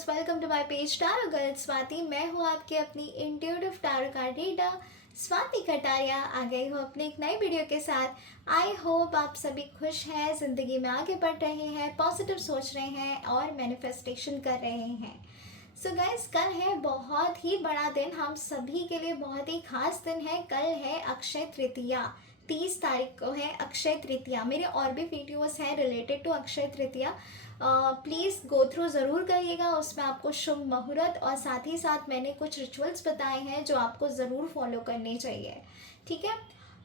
Girls, welcome to my page tarot girls Swati. मैं हूँ आपके अपनी intuitive tarot card reader Swati Kataria. आ गई हूँ अपने एक नई वीडियो के साथ। आई होप आप सभी खुश हैं, ज़िंदगी में आगे बढ़ रहे हैं, पॉजिटिव सोच रहे हैं और मैनिफेस्टेशन कर रहे हैं। सो गाइस, कल है बहुत ही बड़ा दिन, हम सभी के लिए बहुत ही खास दिन है। कल है अक्षय तृतीया, 30 तारीख को है अक्षय तृतीया। मेरे और भी वीडियोस हैं related to Akshaya Tritiya, please go through ज़रूर करिएगा। उसमें आपको शुभ मुहूर्त और साथ ही साथ मैंने कुछ रिचुअल्स बताए हैं जो आपको ज़रूर फॉलो करने चाहिए। ठीक है,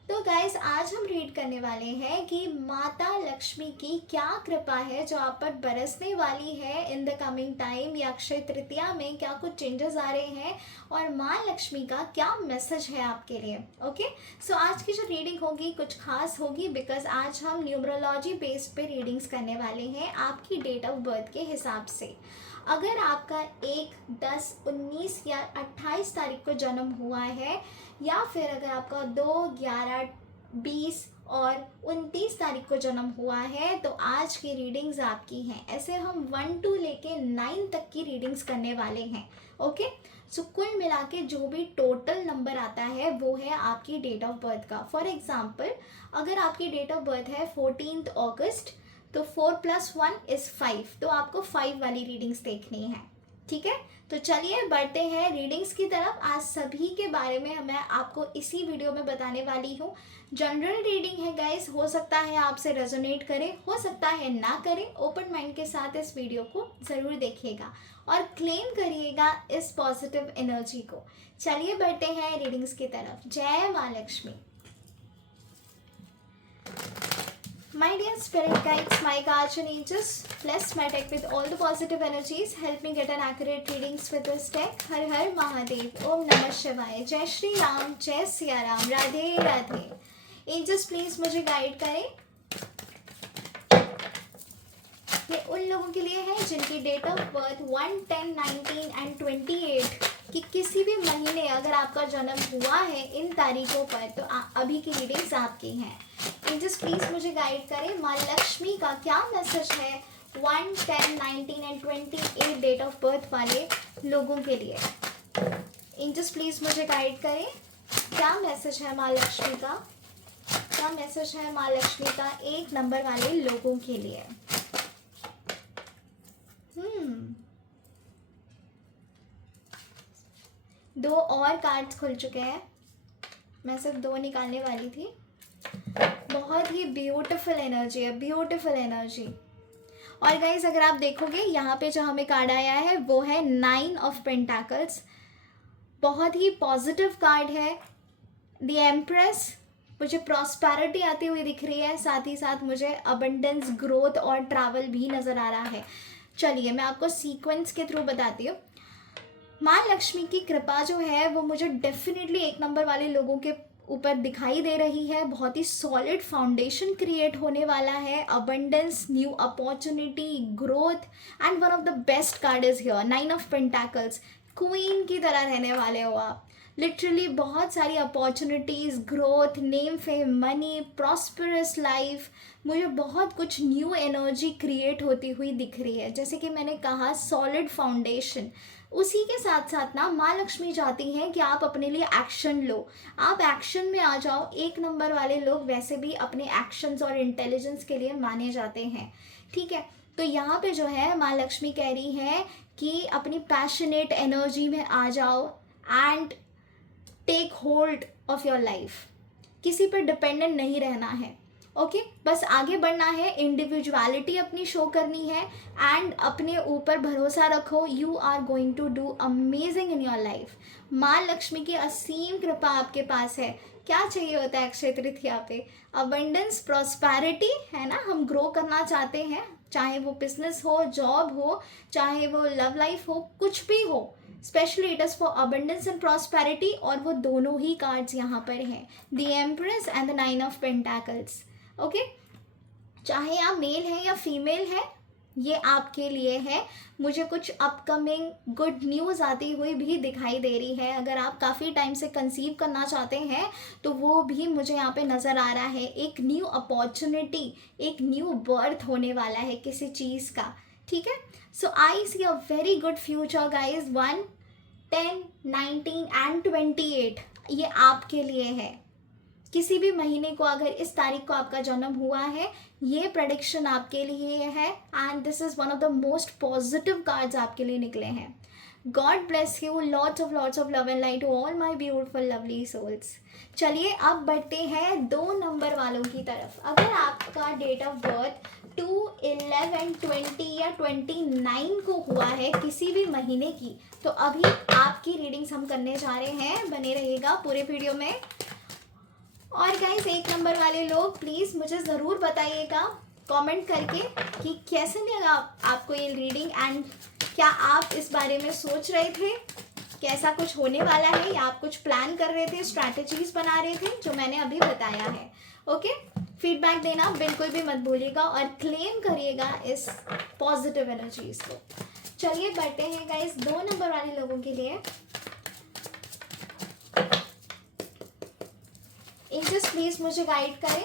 तो गाइस आज हम रीड करने वाले हैं कि माता लक्ष्मी की क्या कृपा है जो आप पर बरसने वाली है इन द कमिंग टाइम, या अक्षय तृतीया में क्या कुछ चेंजेस आ रहे हैं और माँ लक्ष्मी का क्या मैसेज है आपके लिए। ओके, सो आज की जो रीडिंग होगी कुछ खास होगी, बिकॉज आज हम न्यूमरोलॉजी बेस्ड पे रीडिंग्स करने वाले हैं आपकी डेट ऑफ बर्थ के हिसाब से। अगर आपका 1, 10, 19 या 28 तारीख को जन्म हुआ है, या फिर अगर आपका 2, 11, 20 और 29 तारीख को जन्म हुआ है, तो आज की रीडिंग्स आपकी हैं। ऐसे हम 1 to लेके 9 तक की रीडिंग्स करने वाले हैं। ओके, सो कुल मिला के जो भी टोटल नंबर आता है वो है आपकी डेट ऑफ बर्थ का। फॉर एग्जाम्पल, अगर आपकी डेट ऑफ बर्थ है 14 अगस्त, तो 4 + 1 = 5, तो आपको 5 वाली रीडिंग्स देखनी है। ठीक है, तो चलिए बढ़ते हैं रीडिंग्स की तरफ। आज सभी के बारे में मैं आपको इसी वीडियो में बताने वाली हूँ। जनरल रीडिंग है गाइस, हो सकता है आपसे रेजोनेट करे, हो सकता है ना करे। ओपन माइंड के साथ इस वीडियो को ज़रूर देखिएगा और क्लेम करिएगा इस पॉजिटिव एनर्जी को। चलिए बढ़ते हैं रीडिंग्स की तरफ। जय माँ Lakshmi. My dear spirit guides, my guardian angels, bless my deck with all the positive energies. Help me get an accurate readings with this deck. हर हर महादेव, ओम नमः शिवाय, जय श्री राम, जय सिया राम, राधे राधे। एंजल्स प्लीज मुझे गाइड करें। ये उन लोगों के लिए है जिनकी डेट ऑफ बर्थ 1, 10, 19 एंड 28 कि किसी भी महीने अगर आपका जन्म हुआ है इन तारीखों पर, तो अभी की रीडिंग्स आपकी हैं। एंजल्स प्लीज मुझे गाइड करें, माँ लक्ष्मी का क्या मैसेज है 1, 10, 19 एंड 28 डेट ऑफ बर्थ वाले लोगों के लिए। एंजल्स प्लीज मुझे गाइड करें, क्या मैसेज है माँ लक्ष्मी का, क्या मैसेज है माँ लक्ष्मी का 1 नंबर वाले लोगों के लिए। 2 और कार्ड्स खुल चुके हैं, मैं सिर्फ 2 निकालने वाली थी। बहुत ही ब्यूटीफुल एनर्जी है, ब्यूटीफुल एनर्जी। और गाइज अगर आप देखोगे यहाँ पे जो हमें कार्ड आया है वो है 9 ऑफ पेंटाकल्स। बहुत ही पॉजिटिव कार्ड है। द एम्प्रेस, मुझे प्रॉस्पेरिटी आती हुई दिख रही है, साथ ही साथ मुझे अबंडेंस, ग्रोथ और ट्रैवल भी नज़र आ रहा है। चलिए मैं आपको सीक्वेंस के थ्रू बताती हूँ। माँ लक्ष्मी की कृपा जो है वो मुझे डेफिनेटली 1 नंबर वाले लोगों के ऊपर दिखाई दे रही है। बहुत ही सॉलिड फाउंडेशन क्रिएट होने वाला है। Abundance, new opportunity, growth and one of the best card is here 9 of pentacles. Queen की तरह रहने वाले हो आप। लिटरली बहुत सारी opportunities, growth, name, fame, money, prosperous life, मुझे बहुत कुछ न्यू एनर्जी क्रिएट होती हुई दिख रही है। जैसे कि मैंने कहा सॉलिड फाउंडेशन। उसी के साथ साथ ना माँ लक्ष्मी चाहती हैं कि आप अपने लिए एक्शन लो, आप एक्शन में आ जाओ। 1 नंबर वाले लोग वैसे भी अपने एक्शंस और इंटेलिजेंस के लिए माने जाते हैं। ठीक है, तो यहाँ पे जो है माँ लक्ष्मी कह रही है कि अपनी पैशनेट एनर्जी में आ जाओ and take hold of your life. किसी पर डिपेंडेंट नहीं रहना है। ओके, बस आगे बढ़ना है, इंडिविजुअलिटी अपनी शो करनी है एंड अपने ऊपर भरोसा रखो। You are going to do amazing in your life. माँ लक्ष्मी की असीम कृपा आपके पास है। क्या चाहिए होता है अक्षय तृतीया पे? अबंडेंस, प्रॉस्पेरिटी है ना। हम ग्रो करना चाहते हैं, चाहे वो बिजनेस हो, जॉब हो, चाहे वो लव लाइफ हो, कुछ भी हो। Specially it is for abundance and prosperity, और वो दोनों ही कार्ड्स यहाँ पर हैं, the empress and the 9 of pentacles. Okay, चाहे आप मेल हैं या फीमेल हैं, ये आपके लिए है। मुझे कुछ अपकमिंग गुड न्यूज़ आती हुई भी दिखाई दे रही है। अगर आप काफ़ी टाइम से कंसीव करना चाहते हैं तो वो भी मुझे यहाँ पे नज़र आ रहा है। एक न्यू अपॉर्चुनिटी, एक न्यू बर्थ होने वाला है किसी चीज़ का। ठीक है, so I see a very good future guys. 1, 10, 19 and 28 ये आपके लिए है. किसी भी महीने को अगर इस तारीख को आपका जन्म हुआ है, ये प्रेडिक्शन आपके लिए है. And this is one of the most positive cards आपके लिए निकले हैं. God bless you. Lots of love and light to all my beautiful lovely souls. चलिए अब बढ़ते हैं 2 नंबर वालों की तरफ. अगर आपका डेट ऑफ बर्थ 2, 11, 20 या 29 को हुआ है किसी भी महीने की, तो अभी आपकी रीडिंग्स हम करने जा रहे हैं. बने रहिएगा पूरे वीडियो में. और गाइस 1 नंबर वाले लोग प्लीज़ मुझे ज़रूर बताइएगा कमेंट करके कि कैसे लगा आपको ये रीडिंग, एंड क्या आप इस बारे में सोच रहे थे कि ऐसा कुछ होने वाला है, या आप कुछ प्लान कर रहे थे, स्ट्रैटेजीज बना रहे थे जो मैंने अभी बताया है. ओके, फीडबैक देना बिल्कुल भी मत भूलिएगा और क्लेम करिएगा इस पॉजिटिव एनर्जीज को. चलिए बढ़ते हैं गाइस 2 नंबर वाले लोगों के लिए. एंजल्स प्लीज मुझे गाइड करें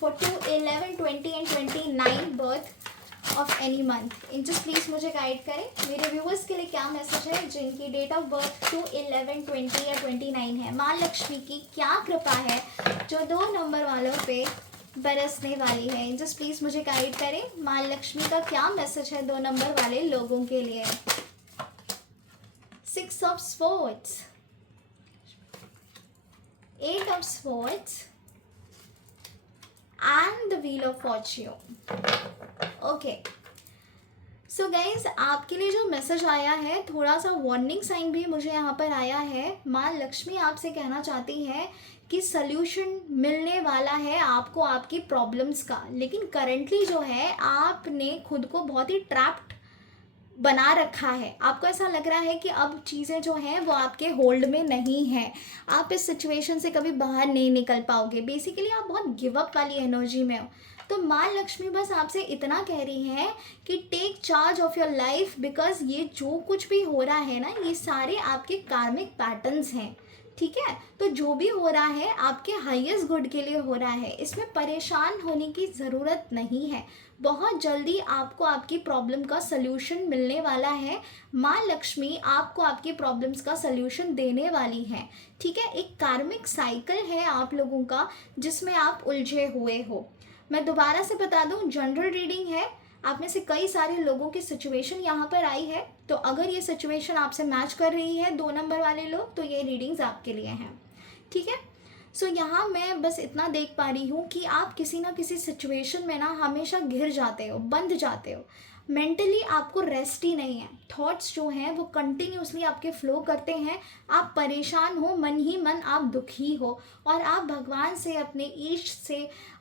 for 2, 11, 20 and 29 birth of any month. Angels please मुझे गाइड करें मेरे व्यूअर्स के लिए क्या मैसेज है जिनकी डेट ऑफ बर्थ 2, 11, 20 या 29 है. माँ लक्ष्मी की क्या कृपा है जो 2 नंबर वालों पे बरसने वाली है. एंजल्स प्लीज मुझे गाइड करें माँ लक्ष्मी का क्या मैसेज है 2 नंबर वाले लोगों के लिए. 6 of swords, 8 of swords and the wheel of fortune. Okay. So guys आपके लिए जो मैसेज आया है, थोड़ा सा वार्निंग साइन भी मुझे यहाँ पर आया है. माँ लक्ष्मी आपसे कहना चाहती है कि सल्यूशन मिलने वाला है आपको आपकी प्रॉब्लम्स का, लेकिन करंटली जो है आपने खुद को बहुत ही ट्रैप्ड बना रखा है. आपको ऐसा लग रहा है कि अब चीज़ें जो हैं वो आपके होल्ड में नहीं हैं. आप इस सिचुएशन से कभी बाहर नहीं निकल पाओगे. बेसिकली आप बहुत गिव अप वाली एनर्जी में हो. तो माँ लक्ष्मी बस आपसे इतना कह रही है कि take charge of your life, because ये जो कुछ भी हो रहा है ना, ये सारे आपके कार्मिक पैटर्न्स हैं. ठीक है, तो जो भी हो रहा है आपके हाईएस्ट गुड के लिए हो रहा है. इसमें परेशान होने की ज़रूरत नहीं है. बहुत जल्दी आपको आपकी प्रॉब्लम का सल्यूशन मिलने वाला है. माँ लक्ष्मी आपको आपकी प्रॉब्लम्स का सल्यूशन देने वाली है. ठीक है, एक कार्मिक साइकिल है आप लोगों का जिसमें आप उलझे हुए हो. मैं दोबारा से बता दूं, जनरल रीडिंग है. आप में से कई सारे लोगों की सिचुएशन यहाँ पर आई है, तो अगर ये सिचुएशन आपसे मैच कर रही है 2 नंबर वाले लोग, तो ये रीडिंग्स आपके लिए हैं. ठीक है, सो यहाँ मैं बस इतना देख पा रही हूँ कि आप किसी ना किसी सिचुएशन में ना हमेशा घिर जाते हो, बंध जाते हो. मेंटली आपको रेस्ट ही नहीं है. थॉट्स जो हैं वो कंटिन्यूसली आपके फ्लो करते हैं. आप परेशान हो, मन ही मन आप दुखी हो, और आप भगवान से, अपने ईष्ट से,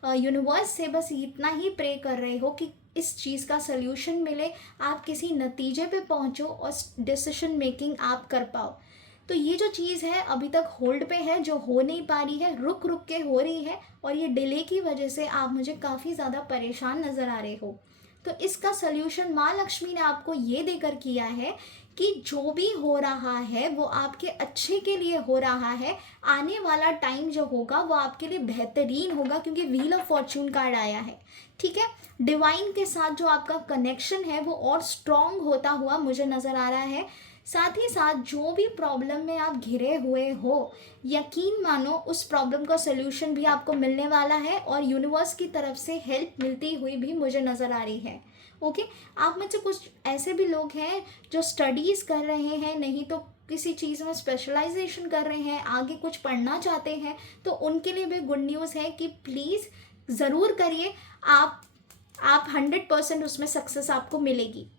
यूनिवर्स से बस इतना ही प्रे कर रहे हो कि इस चीज़ का सल्यूशन मिले, आप किसी नतीजे पे पहुँचो और डिसीजन मेकिंग आप कर पाओ. तो ये जो चीज़ है अभी तक होल्ड पे है, जो हो नहीं पा रही है, रुक रुक के हो रही है, और ये डिले की वजह से आप मुझे काफ़ी ज़्यादा परेशान नज़र आ रहे हो. तो इसका सल्यूशन माँ लक्ष्मी ने आपको ये देकर किया है कि जो भी हो रहा है वो आपके अच्छे के लिए हो रहा है. आने वाला टाइम जो होगा वो आपके लिए बेहतरीन होगा, क्योंकि व्हील ऑफ फॉर्चून कार्ड आया है. ठीक है, डिवाइन के साथ जो आपका कनेक्शन है वो और स्ट्रॉन्ग होता हुआ मुझे नज़र आ रहा है. साथ ही साथ जो भी प्रॉब्लम में आप घिरे हुए हो, यकीन मानो उस प्रॉब्लम का सल्यूशन भी आपको मिलने वाला है, और यूनिवर्स की तरफ से हेल्प मिलती हुई भी मुझे नज़र आ रही है. ओके, आप में से कुछ ऐसे भी लोग हैं जो स्टडीज़ कर रहे हैं, नहीं तो किसी चीज़ में स्पेशलाइजेशन कर रहे हैं, आगे कुछ पढ़ना चाहते हैं, तो उनके लिए भी गुड न्यूज़ है कि प्लीज़ ज़रूर करिए. आप 100% उसमें सक्सेस आपको मिलेगी.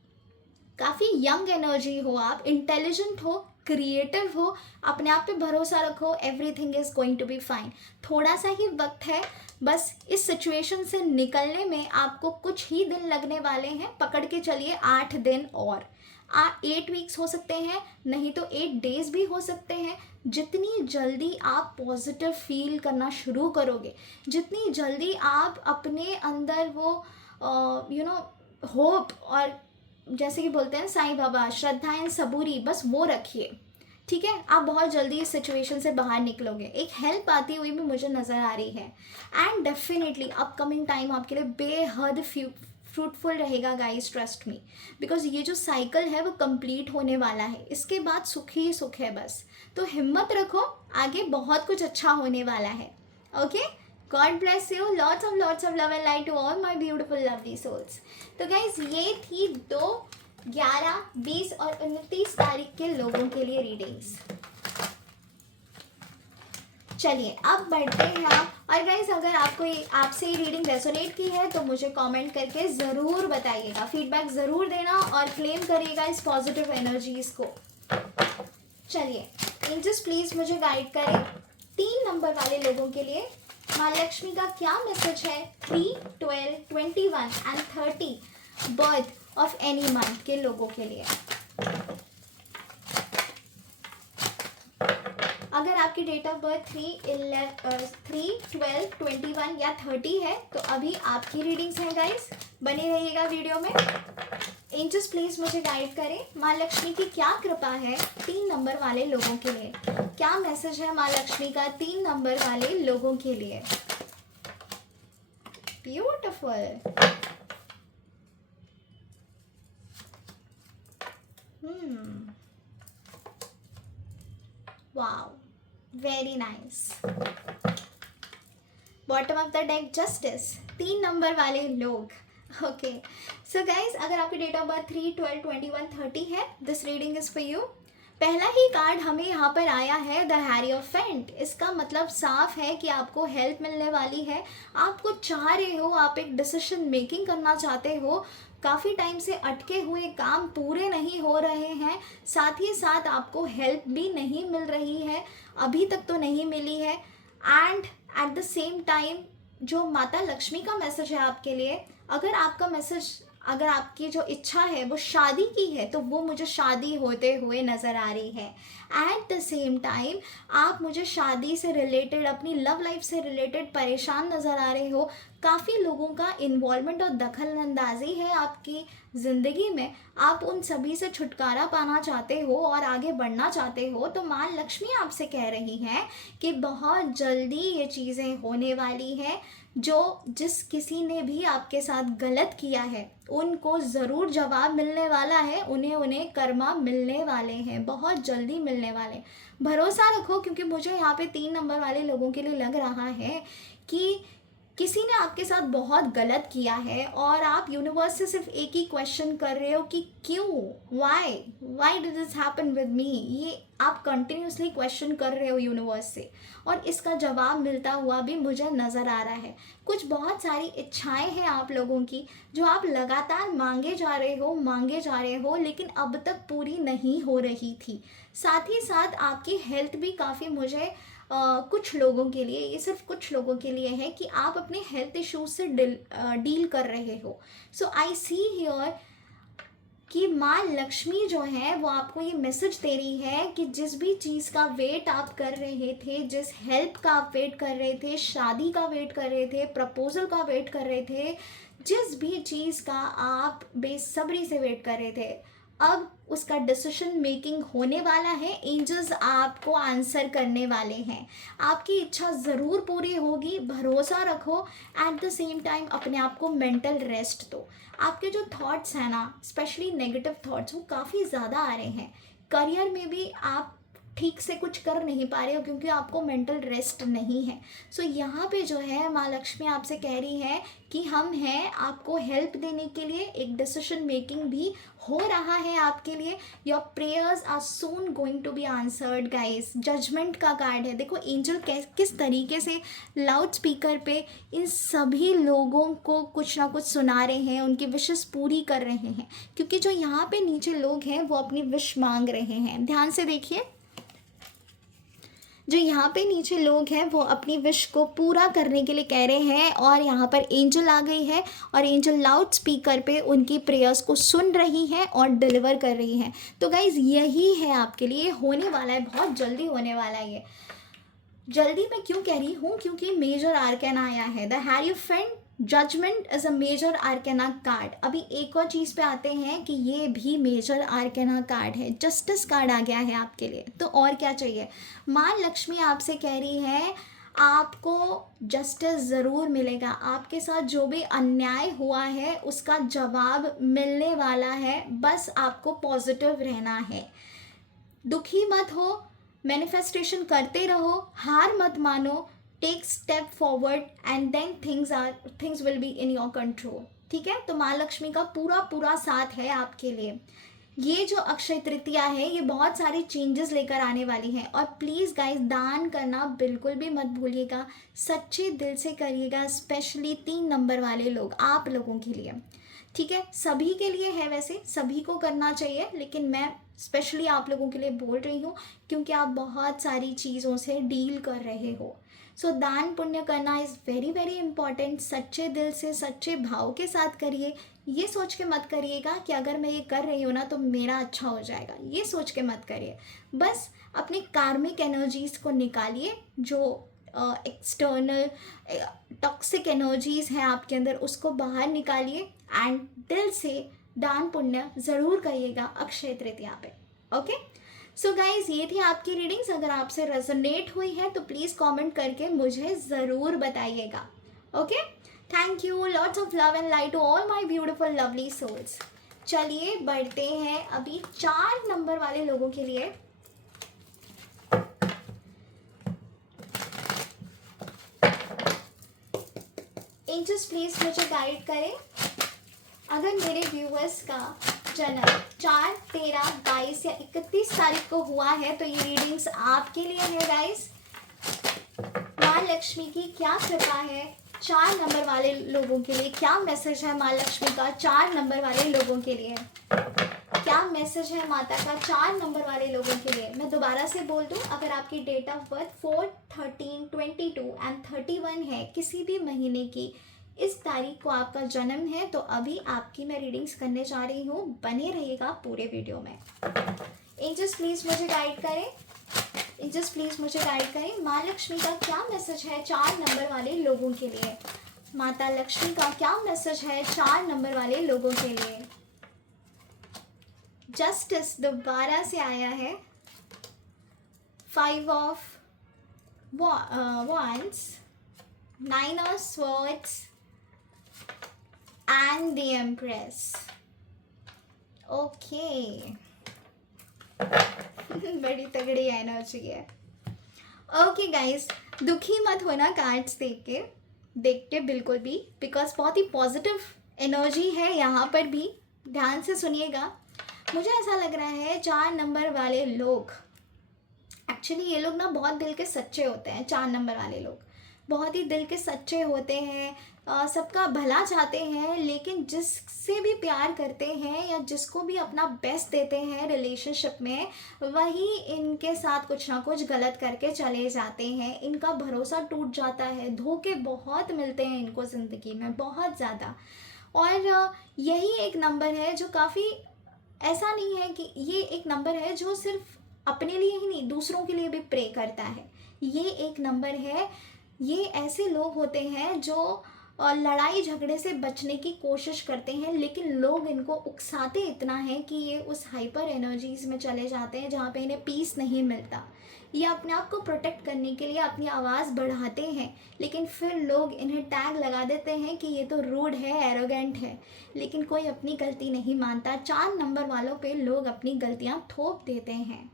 काफ़ी यंग एनर्जी हो, आप इंटेलिजेंट हो, क्रिएटिव हो, अपने आप पे भरोसा रखो. Everything is going to be fine. थोड़ा सा ही वक्त है, बस इस सिचुएशन से निकलने में आपको कुछ ही दिन लगने वाले हैं. पकड़ के चलिए 8 दिन और 8 वीक्स हो सकते हैं, नहीं तो 8 डेज़ भी हो सकते हैं. जितनी जल्दी आप पॉजिटिव फील करना शुरू करोगे, जितनी जल्दी आप अपने अंदर वो होप, और जैसे कि बोलते हैं साईं बाबा, श्रद्धा एंड सबूरी, बस वो रखिए. ठीक है, आप बहुत जल्दी इस सिचुएशन से बाहर निकलोगे. एक हेल्प आती हुई भी मुझे नज़र आ रही है. एंड डेफिनेटली अपकमिंग टाइम आपके लिए बेहद फ्रूटफुल रहेगा गाइस, ट्रस्ट मी, बिकॉज ये जो साइकिल है वो कंप्लीट होने वाला है, इसके बाद सुख ही सुख है बस। तो हिम्मत रखो, आगे बहुत कुछ अच्छा होने वाला है। Okay, God bless you, lots of love and light to all my beautiful lovely souls. तो गाइज ये थी 2, 11, 20 और 29 तारीख के लोगों के लिए रीडिंग्स। चलिए अब बढ़ते हैं आप। और गाइज अगर आपको आपसे ये रीडिंग रेजोनेट की है तो मुझे कमेंट करके ज़रूर बताइएगा, फीडबैक ज़रूर देना और क्लेम करिएगा इस पॉजिटिव एनर्जीज़ को। चलिए एंजल्स प्लीज़ मुझे गाइड करें 3 नंबर वाले लोगों के लिए माँ लक्ष्मी का क्या मैसेज है 3, 12, 21 and 30 birth of any month के लोगों के लिए। अगर आपकी डेट ऑफ बर्थ 3, 12, 21 या 30 है तो अभी आपकी रीडिंग्स हैं गाइस, बने रहिएगा वीडियो में। एंजल्स प्लीज मुझे गाइड करें माँ लक्ष्मी की क्या कृपा है 3 नंबर वाले लोगों के लिए, क्या मैसेज है माँ लक्ष्मी का 3 नंबर वाले लोगों के लिए। Beautiful, wow, very nice. Bottom of the deck justice, 3 number वाले लोग। ओके सो गाइज अगर आपकी डेट ऑफ बर्थ 3, 12, 21, 30 है, this reading is for you. पहला ही कार्ड हमें यहाँ पर आया है द हायरोफेंट। इसका मतलब साफ है कि आपको हेल्प मिलने वाली है, आप कुछ चाह रहे हो, आप एक डिसीजन मेकिंग करना चाहते हो, काफ़ी टाइम से अटके हुए काम पूरे नहीं हो रहे हैं, साथ ही साथ आपको हेल्प भी नहीं मिल रही है, अभी तक तो नहीं मिली है। And at the same time जो माता लक्ष्मी का मैसेज है आपके लिए, अगर आपका मैसेज, अगर आपकी जो इच्छा है वो शादी की है तो वो मुझे शादी होते हुए नज़र आ रही है। एट द सेम टाइम आप मुझे शादी से रिलेटेड, अपनी लव लाइफ से रिलेटेड परेशान नज़र आ रहे हो, काफ़ी लोगों का इन्वॉल्वमेंट और दखल अंदाजी है आपकी ज़िंदगी में, आप उन सभी से छुटकारा पाना चाहते हो और आगे बढ़ना चाहते हो, तो माँ लक्ष्मी आपसे कह रही हैं कि बहुत जल्दी ये चीज़ें होने वाली हैं। जिस किसी ने भी आपके साथ गलत किया है उनको ज़रूर जवाब मिलने वाला है, उन्हें कर्मा मिलने वाले हैं, बहुत जल्दी मिलने वाले। भरोसा रखो, क्योंकि मुझे यहाँ पे 3 नंबर वाले लोगों के लिए लग रहा है कि किसी ने आपके साथ बहुत गलत किया है और आप यूनिवर्स से सिर्फ एक ही क्वेश्चन कर रहे हो कि क्यों, why did this happen with me. ये आप कंटिन्यूसली क्वेश्चन कर रहे हो यूनिवर्स से और इसका जवाब मिलता हुआ भी मुझे नज़र आ रहा है। कुछ बहुत सारी इच्छाएं हैं आप लोगों की जो आप लगातार मांगे जा रहे हो लेकिन अब तक पूरी नहीं हो रही थी। साथ ही साथ आपकी हेल्थ भी काफ़ी मुझे कुछ लोगों के लिए, ये सिर्फ कुछ लोगों के लिए है कि आप अपने हेल्थ इश्यूज से डील कर रहे हो। सो आई सी हियर कि माँ लक्ष्मी जो है वो आपको ये मैसेज दे रही है कि जिस भी चीज़ का वेट आप कर रहे थे, जिस हेल्प का आप वेट कर रहे थे, शादी का वेट कर रहे थे, प्रपोजल का वेट कर रहे थे, जिस भी चीज़ का आप बेसब्री से वेट कर रहे थे, अब उसका डिसीजन मेकिंग होने वाला है। एंजल्स आपको आंसर करने वाले हैं, आपकी इच्छा ज़रूर पूरी होगी, भरोसा रखो। एट द सेम टाइम अपने आप को मेंटल रेस्ट दो। आपके जो थॉट्स हैं ना, स्पेशली नेगेटिव थॉट्स, वो काफ़ी ज़्यादा आ रहे हैं। करियर में भी आप ठीक से कुछ कर नहीं पा रहे हो क्योंकि आपको मेंटल रेस्ट नहीं है। सो यहाँ पे जो है माँ लक्ष्मी आपसे कह रही है कि हम हैं आपको हेल्प देने के लिए, एक डिसीजन मेकिंग भी हो रहा है आपके लिए। Your prayers are soon going to be answered guys. Judgement का कार्ड है, देखो एंजल किस तरीके से लाउड स्पीकर पे इन सभी लोगों को कुछ ना कुछ सुना रहे हैं, उनकी विशेस पूरी कर रहे हैं, क्योंकि जो यहाँ पे नीचे लोग हैं वो अपनी विश मांग रहे हैं। ध्यान से देखिए, जो यहाँ पे नीचे लोग हैं वो अपनी विश को पूरा करने के लिए कह रहे हैं और यहाँ पर एंजल आ गई है और एंजल लाउड स्पीकर पे उनकी प्रेयर्स को सुन रही है और डिलीवर कर रही है। तो गाइज यही है आपके लिए, होने वाला है, बहुत जल्दी होने वाला है। ये जल्दी मैं क्यों कह रही हूँ, क्योंकि मेजर आर्कैना आया है, the hierophant judgement is a major arcana card. अभी एक और चीज़ पे आते हैं कि ये भी मेजर आर्कैना कार्ड है, जस्टिस कार्ड आ गया है आपके लिए। तो और क्या चाहिए, माँ लक्ष्मी आपसे कह रही है आपको जस्टिस ज़रूर मिलेगा। आपके साथ जो भी अन्याय हुआ है उसका जवाब मिलने वाला है। बस आपको पॉजिटिव रहना है, दुखी मत हो, मैनिफेस्टेशन करते रहो, हार मत मानो, take step forward and then things will be in your control. ठीक है, तो माँ लक्ष्मी का पूरा पूरा साथ है आपके लिए। ये जो अक्षय तृतीया है ये बहुत सारे चेंजेस लेकर आने वाली है। और प्लीज़ गाइस, दान करना बिल्कुल भी मत भूलिएगा, सच्चे दिल से करिएगा, स्पेशली 3 नंबर वाले लोग, आप लोगों के लिए। ठीक है, सभी के लिए है, वैसे सभी को करना चाहिए, लेकिन मैं स्पेशली आप लोगों के लिए बोल रही हूँ क्योंकि आप बहुत सारी चीज़ों से डील कर रहे हो। सो दान पुण्य करना इज़ वेरी वेरी इंपॉर्टेंट। सच्चे दिल से, सच्चे भाव के साथ करिए। ये सोच के मत करिएगा कि अगर मैं ये कर रही हूँ ना तो मेरा अच्छा हो जाएगा, ये सोच के मत करिए। बस अपनी कार्मिक एनर्जीज़ को निकालिए, जो एक्सटर्नल टॉक्सिक एनर्जीज़ हैं आपके अंदर, उसको बाहर निकालिए एंड दिल से दान पुण्य ज़रूर करिएगा अक्षय तृतीया पे। ओके, सो गाइज, ये थी आपकी रीडिंग्स। अगर आपसे रेजोनेट हुई है तो प्लीज़ कमेंट करके मुझे ज़रूर बताइएगा। Okay, thank you, lots of love and light to all my beautiful lovely souls. चलिए बढ़ते हैं अभी 4 नंबर वाले लोगों के लिए। एंजल्स प्लीज मुझे गाइड करें। अगर मेरे व्यूअर्स का जन्म 4, 13, 22 या 31 तारीख को हुआ है तो ये रीडिंग्स आपके लिए है गाइस। माँ लक्ष्मी की क्या कृपा है 4 नंबर वाले लोगों के लिए, क्या मैसेज है माँ लक्ष्मी का 4 नंबर वाले लोगों के लिए, क्या मैसेज है माता का 4 नंबर वाले लोगों के लिए। मैं दोबारा से बोल दूं, अगर आपकी डेट ऑफ बर्थ 4, 13, 22 एंड 31 है, किसी भी महीने की इस तारीख को आपका जन्म है, तो अभी आपकी मैं रीडिंग्स करने जा रही हूँ। बने रहिएगा पूरे वीडियो में। एंजल्स प्लीज़ मुझे गाइड करें, एंजल्स प्लीज़ मुझे गाइड करें। माँ लक्ष्मी का क्या मैसेज है 4 नंबर वाले लोगों के लिए। माता लक्ष्मी का क्या मैसेज है 4 नंबर वाले लोगों के लिए। जस्टिस दोबारा से आया है, 5 of wands, 9 of swords and the empress. Okay बड़ी तगड़ी एनर्जी है। ओके गाइस, दुखी मत होना कार्ड्स देख के बिल्कुल भी, बिकॉज बहुत ही पॉजिटिव एनर्जी है यहाँ पर भी। ध्यान से सुनिएगा। मुझे ऐसा लग रहा है 4 नंबर वाले लोग, एक्चुअली ये लोग ना बहुत दिल के सच्चे होते हैं। 4 नंबर वाले लोग बहुत ही दिल के सच्चे होते हैं, सबका भला चाहते हैं, लेकिन जिससे भी प्यार करते हैं या जिसको भी अपना बेस्ट देते हैं रिलेशनशिप में, वही इनके साथ कुछ ना कुछ गलत करके चले जाते हैं। इनका भरोसा टूट जाता है, धोखे बहुत मिलते हैं इनको ज़िंदगी में, बहुत ज़्यादा। और यही एक नंबर है जो काफ़ी, ऐसा नहीं है कि ये एक नंबर है जो सिर्फ अपने लिए ही नहीं दूसरों के लिए भी प्रे करता है। ये एक नंबर है, ये ऐसे लोग होते हैं जो लड़ाई झगड़े से बचने की कोशिश करते हैं, लेकिन लोग इनको उकसाते इतना है कि ये उस हाइपर एनर्जीज में चले जाते हैं जहाँ पे इन्हें पीस नहीं मिलता। ये अपने आप को प्रोटेक्ट करने के लिए अपनी आवाज़ बढ़ाते हैं, लेकिन फिर लोग इन्हें टैग लगा देते हैं कि ये तो रूड है, एरोगेंट है, लेकिन कोई अपनी गलती नहीं मानता। 4 नंबर वालों पे लोग अपनी गलतियाँ थोप देते हैं।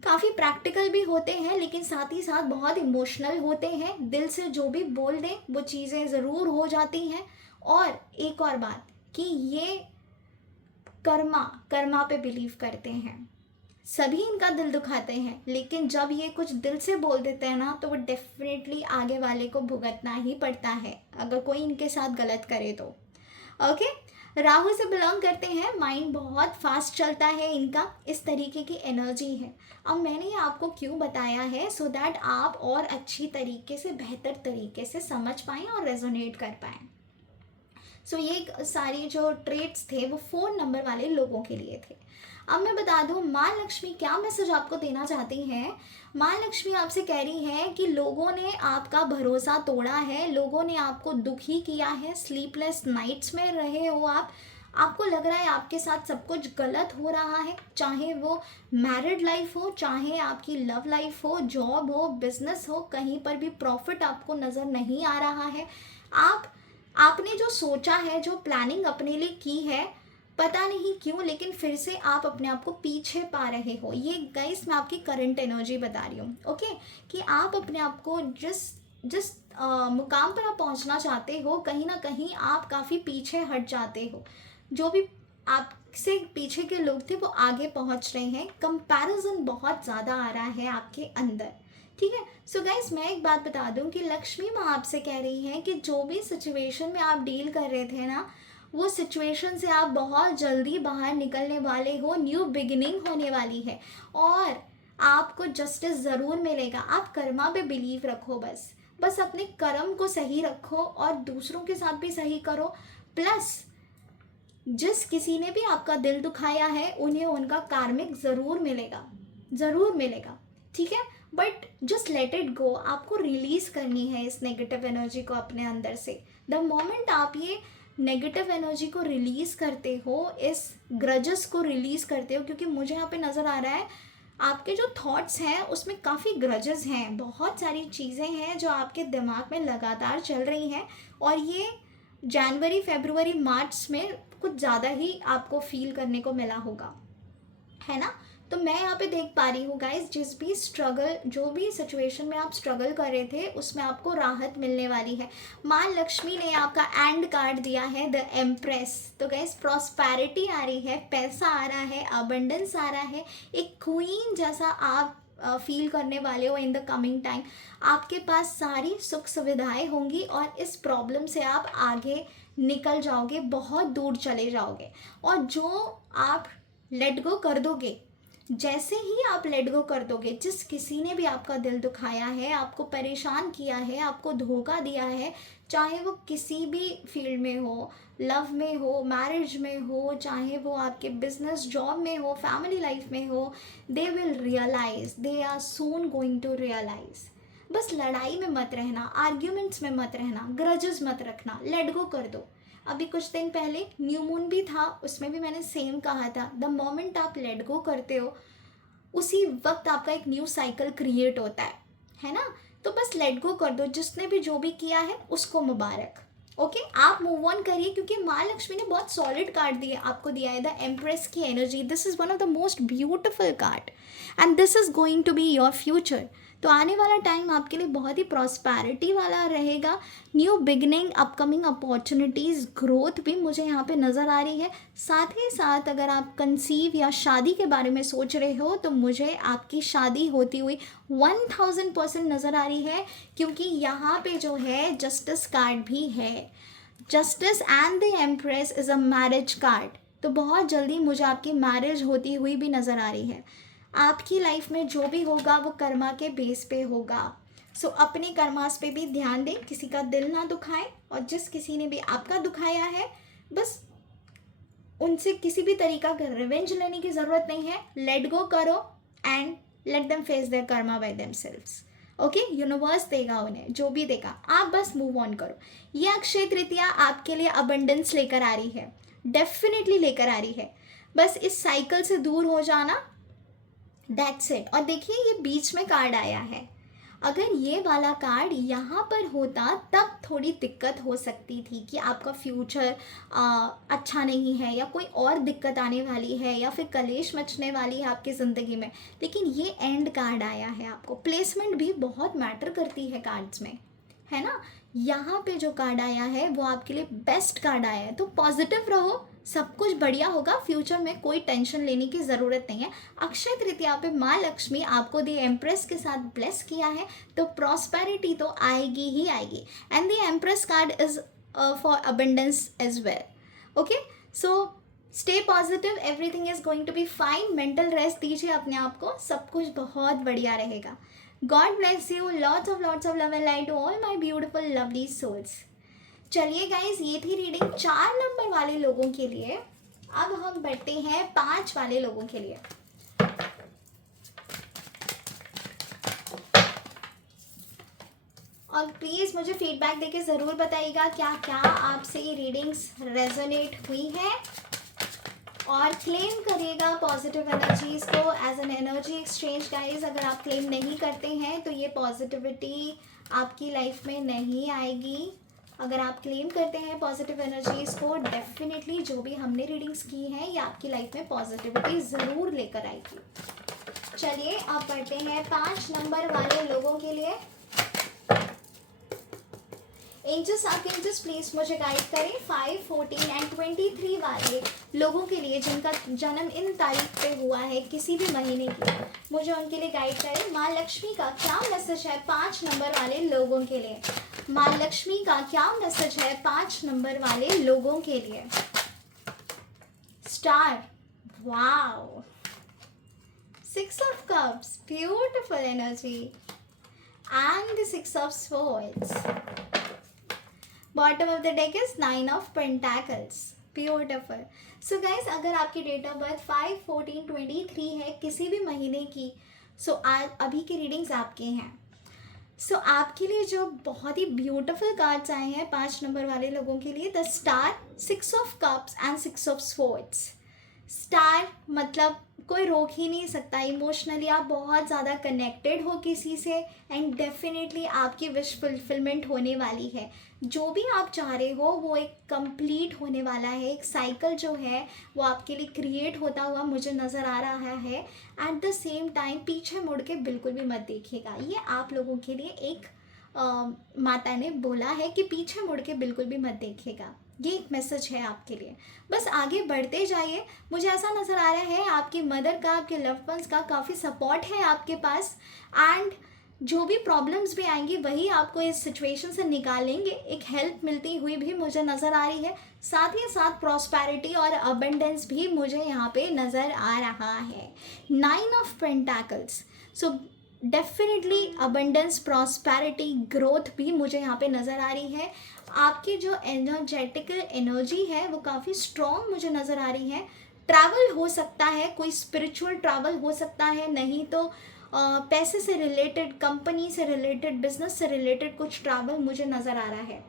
काफ़ी प्रैक्टिकल भी होते हैं, लेकिन साथ ही साथ बहुत इमोशनल होते हैं। दिल से जो भी बोल दें वो चीज़ें ज़रूर हो जाती हैं। और एक और बात कि ये कर्मा पे बिलीव करते हैं। सभी इनका दिल दुखाते हैं, लेकिन जब ये कुछ दिल से बोल देते हैं ना तो वो डेफिनेटली आगे वाले को भुगतना ही पड़ता है अगर कोई इनके साथ गलत करे तो। ओके, राहु से बिलोंग करते हैं, माइंड बहुत फास्ट चलता है इनका, इस तरीके की एनर्जी है। अब मैंने ये आपको क्यों बताया है, सो दैट आप और अच्छी तरीके से, बेहतर तरीके से समझ पाएँ और रेजोनेट कर पाएँ। सो ये सारी जो ट्रेट्स थे वो 4 नंबर वाले लोगों के लिए थे। अब मैं बता दूं माँ लक्ष्मी क्या मैसेज आपको देना चाहती हैं। माँ लक्ष्मी आपसे कह रही है कि लोगों ने आपका भरोसा तोड़ा है, लोगों ने आपको दुखी किया है, स्लीपलेस नाइट्स में रहे हो आप आपको लग रहा है आपके साथ सब कुछ गलत हो रहा है, चाहे वो मैरिड लाइफ हो, चाहे आपकी लव लाइफ हो, जॉब हो, बिजनेस हो, कहीं पर भी प्रॉफिट आपको नज़र नहीं आ रहा है। आपने जो सोचा है, जो प्लानिंग अपने लिए की है, पता नहीं क्यों लेकिन फिर से आप अपने आप को पीछे पा रहे हो। ये गाइस मैं आपकी करंट एनर्जी बता रही हूँ, ओके, कि आप अपने आप को जिस मुकाम पर आप पहुँचना चाहते हो, कहीं ना कहीं आप काफ़ी पीछे हट जाते हो। जो भी आपसे पीछे के लोग थे वो आगे पहुँच रहे हैं, कंपैरिजन बहुत ज़्यादा आ रहा है आपके अंदर, ठीक है। सो गाइस मैं एक बात बता दूं कि लक्ष्मी माँ आपसे कह रही हैं कि जो भी सिचुएशन में आप डील कर रहे थे ना, वो सिचुएशन से आप बहुत जल्दी बाहर निकलने वाले हो, न्यू बिगिनिंग होने वाली है और आपको जस्टिस ज़रूर मिलेगा। आप कर्मा पे बिलीव रखो, बस अपने कर्म को सही रखो और दूसरों के साथ भी सही करो। प्लस जिस किसी ने भी आपका दिल दुखाया है उन्हें उनका कार्मिक ज़रूर मिलेगा, ज़रूर मिलेगा, ठीक है। But just let it go, आपको रिलीज़ करनी है इस नेगेटिव एनर्जी को अपने अंदर से। द मोमेंट आप ये नेगेटिव एनर्जी को रिलीज़ करते हो, इस ग्रजेस को रिलीज़ करते हो, क्योंकि मुझे यहाँ पे नज़र आ रहा है आपके जो थॉट्स हैं उसमें काफ़ी ग्रजेस हैं, बहुत सारी चीज़ें हैं जो आपके दिमाग में लगातार चल रही हैं और ये जनवरी, फरवरी, मार्च में कुछ ज़्यादा ही आपको फील करने को मिला होगा, है ना। तो मैं यहाँ पे देख पा रही हूँ गाइस, जिस भी स्ट्रगल, जो भी सिचुएशन में आप स्ट्रगल कर रहे थे उसमें आपको राहत मिलने वाली है। माँ लक्ष्मी ने आपका एंड कार्ड दिया है, द एम्प्रेस। तो गाइस प्रॉस्पेरिटी आ रही है, पैसा आ रहा है, अबंडेंस आ रहा है, एक क्वीन जैसा आप फील करने वाले हो इन द कमिंग टाइम। आपके पास सारी सुख सुविधाएं होंगी और इस प्रॉब्लम से आप आगे निकल जाओगे, बहुत दूर चले जाओगे। और जो आप लेट गो कर दोगे, जैसे ही आप लेट गो कर दोगे, जिस किसी ने भी आपका दिल दुखाया है, आपको परेशान किया है, आपको धोखा दिया है, चाहे वो किसी भी फील्ड में हो, लव में हो, मैरिज में हो, चाहे वो आपके बिजनेस जॉब में हो, फैमिली लाइफ में हो, they will realise, they are soon going to realise. बस लड़ाई में मत रहना, आर्ग्यूमेंट्स में मत रहना, ग्रजेस मत रखना, लेट गो कर दो। अभी कुछ दिन पहले न्यू मून भी था, उसमें भी मैंने सेम कहा था, द मोमेंट आप लेट गो करते हो उसी वक्त आपका एक न्यू साइकिल क्रिएट होता है ना। तो बस लेट गो कर दो, जिसने भी जो भी किया है उसको मुबारक, ओके। आप मूव ऑन करिए, क्योंकि माँ लक्ष्मी ने बहुत सॉलिड कार्ड दिया आपको, दिया है द एम्प्रेस की energy. This is one of the most beautiful card and this is going to be your future. तो आने वाला टाइम आपके लिए बहुत ही प्रॉस्पेरिटी वाला रहेगा, new beginning, upcoming opportunities, growth भी मुझे यहाँ पे नज़र आ रही है। साथ ही साथ अगर आप कंसीव या शादी के बारे में सोच रहे हो तो मुझे आपकी शादी होती हुई 1000% नज़र आ रही है, क्योंकि यहाँ पे जो है जस्टिस कार्ड भी है। Justice and the empress is a marriage card. तो बहुत जल्दी मुझे आपकी मैरिज होती हुई भी नज़र आ रही है। आपकी लाइफ में जो भी होगा वो कर्मा के बेस पे होगा। सो अपने कर्मास पे भी ध्यान दें, किसी का दिल ना दुखाएं, और जिस किसी ने भी आपका दुखाया है बस उनसे किसी भी तरीका का रिवेंज लेने की ज़रूरत नहीं है। लेट गो करो and let them face their karma by themselves, okay. Universe देगा उन्हें जो भी देगा, आप बस मूव ऑन करो। ये अक्षय तृतीया आपके लिए अबंडेंस लेकर आ रही है, डेफिनेटली लेकर आ रही है। बस इस साइकिल से दूर हो जाना, दैट्स इट। और देखिए ये बीच में कार्ड आया है, अगर ये वाला कार्ड यहाँ पर होता तब थोड़ी दिक्कत हो सकती थी कि आपका फ्यूचर अच्छा नहीं है या कोई और दिक्कत आने वाली है या फिर कलेश मचने वाली है आपकी ज़िंदगी में। लेकिन ये एंड कार्ड आया है, आपको प्लेसमेंट भी बहुत मैटर करती है कार्ड्स में, है ना। यहाँ पे जो कार्ड आया है वो आपके लिए बेस्ट कार्ड आया है। तो पॉजिटिव रहो, सब कुछ बढ़िया होगा, फ्यूचर में कोई टेंशन लेने की ज़रूरत नहीं है। अक्षय तृतीया पे माँ लक्ष्मी आपको द एम्प्रेस के साथ ब्लेस किया है, तो प्रॉस्पेरिटी तो आएगी ही आएगी। And the empress card is for abundance as well, okay. So stay positive, everything is going to be fine. Mental rest दीजिए अपने आप को, सब कुछ बहुत बढ़िया रहेगा। God bless you, lots of love and light to all my beautiful lovely souls. चलिए गाइज, ये थी रीडिंग 4 नंबर वाले लोगों के लिए। अब हम बढ़ते हैं 5 वाले लोगों के लिए। और प्लीज़ मुझे फीडबैक देके ज़रूर बताइएगा क्या क्या आपसे ये रीडिंग्स रेजोनेट हुई है। और क्लेम करिएगा पॉजिटिव एनर्जीज को as an energy exchange guys. अगर आप क्लेम नहीं करते हैं तो ये पॉजिटिविटी आपकी लाइफ में नहीं आएगी। अगर आप क्लेम करते हैं पॉजिटिव एनर्जीज को, डेफिनेटली जो भी हमने रीडिंग्स की हैं ये आपकी लाइफ में पॉजिटिविटी ज़रूर लेकर आएगी। चलिए अब पढ़ते हैं 5 नंबर वाले लोगों के लिए। एंजल्स, आपके एंजल्स प्लीज मुझे गाइड करें 5, 14 एंड 23 वाले लोगों के लिए जिनका जन्म इन तारीख पे हुआ है किसी भी महीने की, मुझे उनके लिए गाइड करें। माँ लक्ष्मी का क्या मैसेज है 5 नंबर वाले लोगों के लिए? माँ लक्ष्मी का क्या मैसेज है 5 नंबर वाले लोगों के लिए? Star, wow, 6 of cups, beautiful energy, and the 6 of swords. Bottom of the deck is 9 of pentacles, beautiful. So guys, अगर आपकी डेट ऑफ बर्थ 5, 14, 23 है किसी भी महीने की, आज अभी की रीडिंग्स आपके हैं। आपके लिए जो बहुत ही ब्यूटीफुल कार्ड्स आए हैं 5 नंबर वाले लोगों के लिए, the star, 6 of cups and 6 of swords. Star मतलब कोई रोक ही नहीं सकता। इमोशनली आप बहुत ज़्यादा कनेक्टेड हो किसी से एंड डेफिनेटली आपकी विश फुलफिलमेंट होने वाली है। जो भी आप चाह रहे हो वो एक कंप्लीट होने वाला है। एक साइकिल जो है वो आपके लिए क्रिएट होता हुआ मुझे नज़र आ रहा है। एट द सेम टाइम पीछे मुड़ के बिल्कुल भी मत देखिएगा। ये आप लोगों के लिए एक माता ने बोला है कि पीछे मुड़ के बिल्कुल भी मत देखिएगा। ये एक मैसेज है आपके लिए। बस आगे बढ़ते जाइए। मुझे ऐसा नज़र आ रहा है आपकी मदर का, आपके लव्ड वंस का काफ़ी सपोर्ट है आपके पास एंड जो भी प्रॉब्लम्स भी आएंगी वही आपको इस सिचुएशन से निकालेंगे। एक हेल्प मिलती हुई भी मुझे नज़र आ रही है। साथ ही साथ प्रॉस्पेरिटी और अबंडेंस भी मुझे यहाँ पे नज़र आ रहा है। 9 of pentacles, so definitely abundance, prosperity, growth भी मुझे यहाँ पे नज़र आ रही है। आपकी जो एनर्जेटिक एनर्जी है वो काफ़ी स्ट्रॉन्ग मुझे नज़र आ रही है। ट्रैवल हो सकता है, कोई स्पिरिचुअल ट्रैवल हो सकता है, नहीं तो पैसे से रिलेटेड, कंपनी से रिलेटेड, बिजनेस से रिलेटेड कुछ ट्रैवल मुझे नज़र आ रहा है।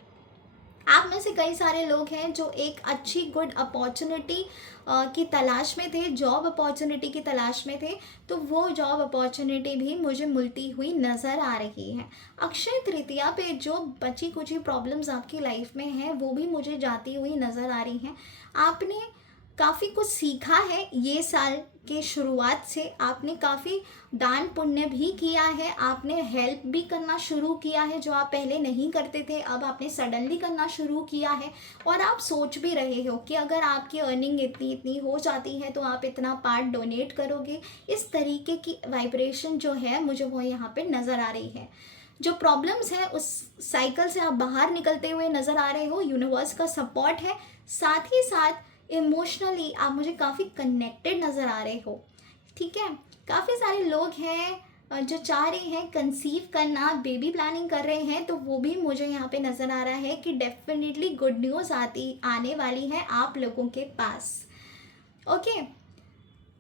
आप में से कई सारे लोग हैं जो एक अच्छी गुड अपॉर्चुनिटी की तलाश में थे, जॉब अपॉर्चुनिटी की तलाश में थे, तो वो जॉब अपॉर्चुनिटी भी मुझे मिलती हुई नज़र आ रही है। अक्षय तृतीया पे जो बची कुछ प्रॉब्लम्स आपकी लाइफ में हैं वो भी मुझे जाती हुई नज़र आ रही हैं। आपने काफ़ी कुछ सीखा है ये साल के शुरुआत से। आपने काफ़ी दान पुण्य भी किया है, आपने हेल्प भी करना शुरू किया है जो आप पहले नहीं करते थे, अब आपने सडनली करना शुरू किया है। और आप सोच भी रहे हो कि अगर आपकी अर्निंग इतनी इतनी हो जाती है तो आप इतना पार्ट डोनेट करोगे। इस तरीके की वाइब्रेशन जो है मुझे वो यहाँ पे नज़र आ रही है। जो प्रॉब्लम्स है उस साइकिल से आप बाहर निकलते हुए नज़र आ रहे हो। यूनिवर्स का सपोर्ट है, साथ ही साथ इमोशनली आप मुझे काफ़ी कनेक्टेड नज़र आ रहे हो। ठीक है, काफ़ी सारे लोग हैं जो चाह रहे हैं कंसीव करना, बेबी प्लानिंग कर रहे हैं, तो वो भी मुझे यहाँ पे नज़र आ रहा है कि डेफिनेटली गुड न्यूज़ आने वाली है आप लोगों के पास। Okay,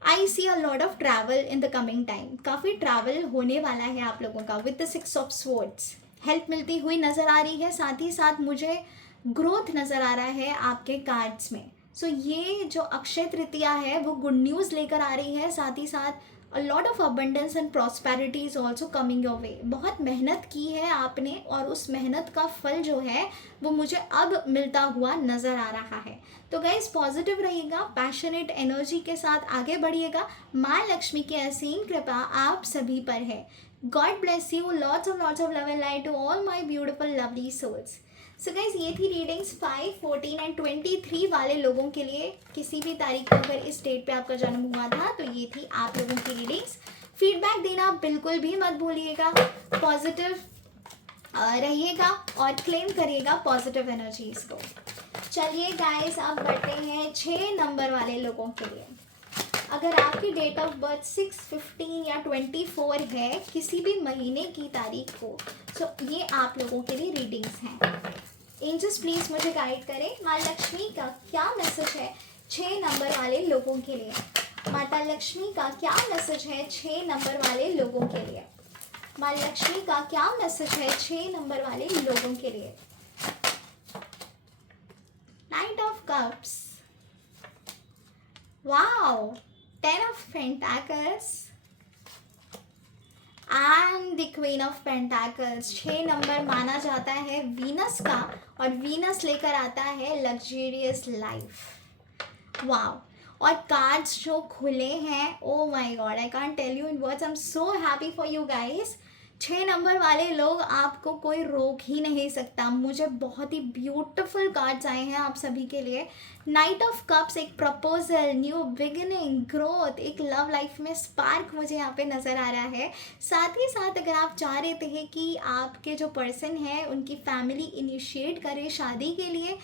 I see a lot of travel in the coming time. काफ़ी ट्रैवल होने वाला है आप लोगों का with the 6 of swords. Help मिलती हुई नज़र आ रही है, साथ ही साथ मुझे ग्रोथ नज़र आ रहा है आपके कार्ड्स में। ये जो अक्षय तृतीया है वो गुड न्यूज़ लेकर आ रही है, साथ ही साथ अ lot of abundance and prosperity is also coming your way. बहुत मेहनत की है आपने और उस मेहनत का फल जो है वो मुझे अब मिलता हुआ नज़र आ रहा है। तो गाइस पॉजिटिव रहिएगा, पैशनेट एनर्जी के साथ आगे बढ़िएगा। माँ लक्ष्मी की असीम कृपा आप सभी पर है। God bless you, lots of love and light to all my beautiful lovely souls. So guys ये थी रीडिंग्स 5, 14 एंड 23 वाले लोगों के लिए। किसी भी तारीख को अगर इस डेट पे आपका जन्म हुआ था तो ये थी आप लोगों की रीडिंग्स। फीडबैक देना बिल्कुल भी मत भूलिएगा, पॉजिटिव रहिएगा और क्लेम करिएगा पॉजिटिव एनर्जीज को। चलिए गाइस अब बढ़ते हैं 6 नंबर वाले लोगों के लिए। अगर आपकी डेट ऑफ बर्थ 6, 15 या 24 है किसी भी महीने की तारीख को, ये आप लोगों के लिए रीडिंग्स हैं। एंजल्स प्लीज मुझे गाइड करें माँ लक्ष्मी का क्या मैसेज है 6 नंबर वाले लोगों के लिए। माता लक्ष्मी का क्या मैसेज है 6 नंबर वाले लोगों के लिए। माँ लक्ष्मी का क्या मैसेज है 6 नंबर वाले लोगों के लिए। Night of cups, wow, 10 of Pentacles and the queen of pentacles. 6 number माना जाता है वीनस का, और वीनस लेकर आता है लग्जरियस लाइफ। वाओ, और कार्ड्स जो खुले हैं, oh my God, I can't tell you in words, I am so happy for you guys. 6 number वाले लोग, आपको कोई रोक ही नहीं सकता। मुझे बहुत ही ब्यूटीफुल कार्ड्स आए हैं आप सभी के लिए। नाइट ऑफ कप्स, एक प्रपोजल, न्यू बिगिनिंग, ग्रोथ, एक लव लाइफ में स्पार्क मुझे यहाँ पे नज़र आ रहा है। साथ ही साथ अगर आप चाह रहे थे कि आपके जो पर्सन है उनकी फैमिली इनिशिएट करे शादी के लिए,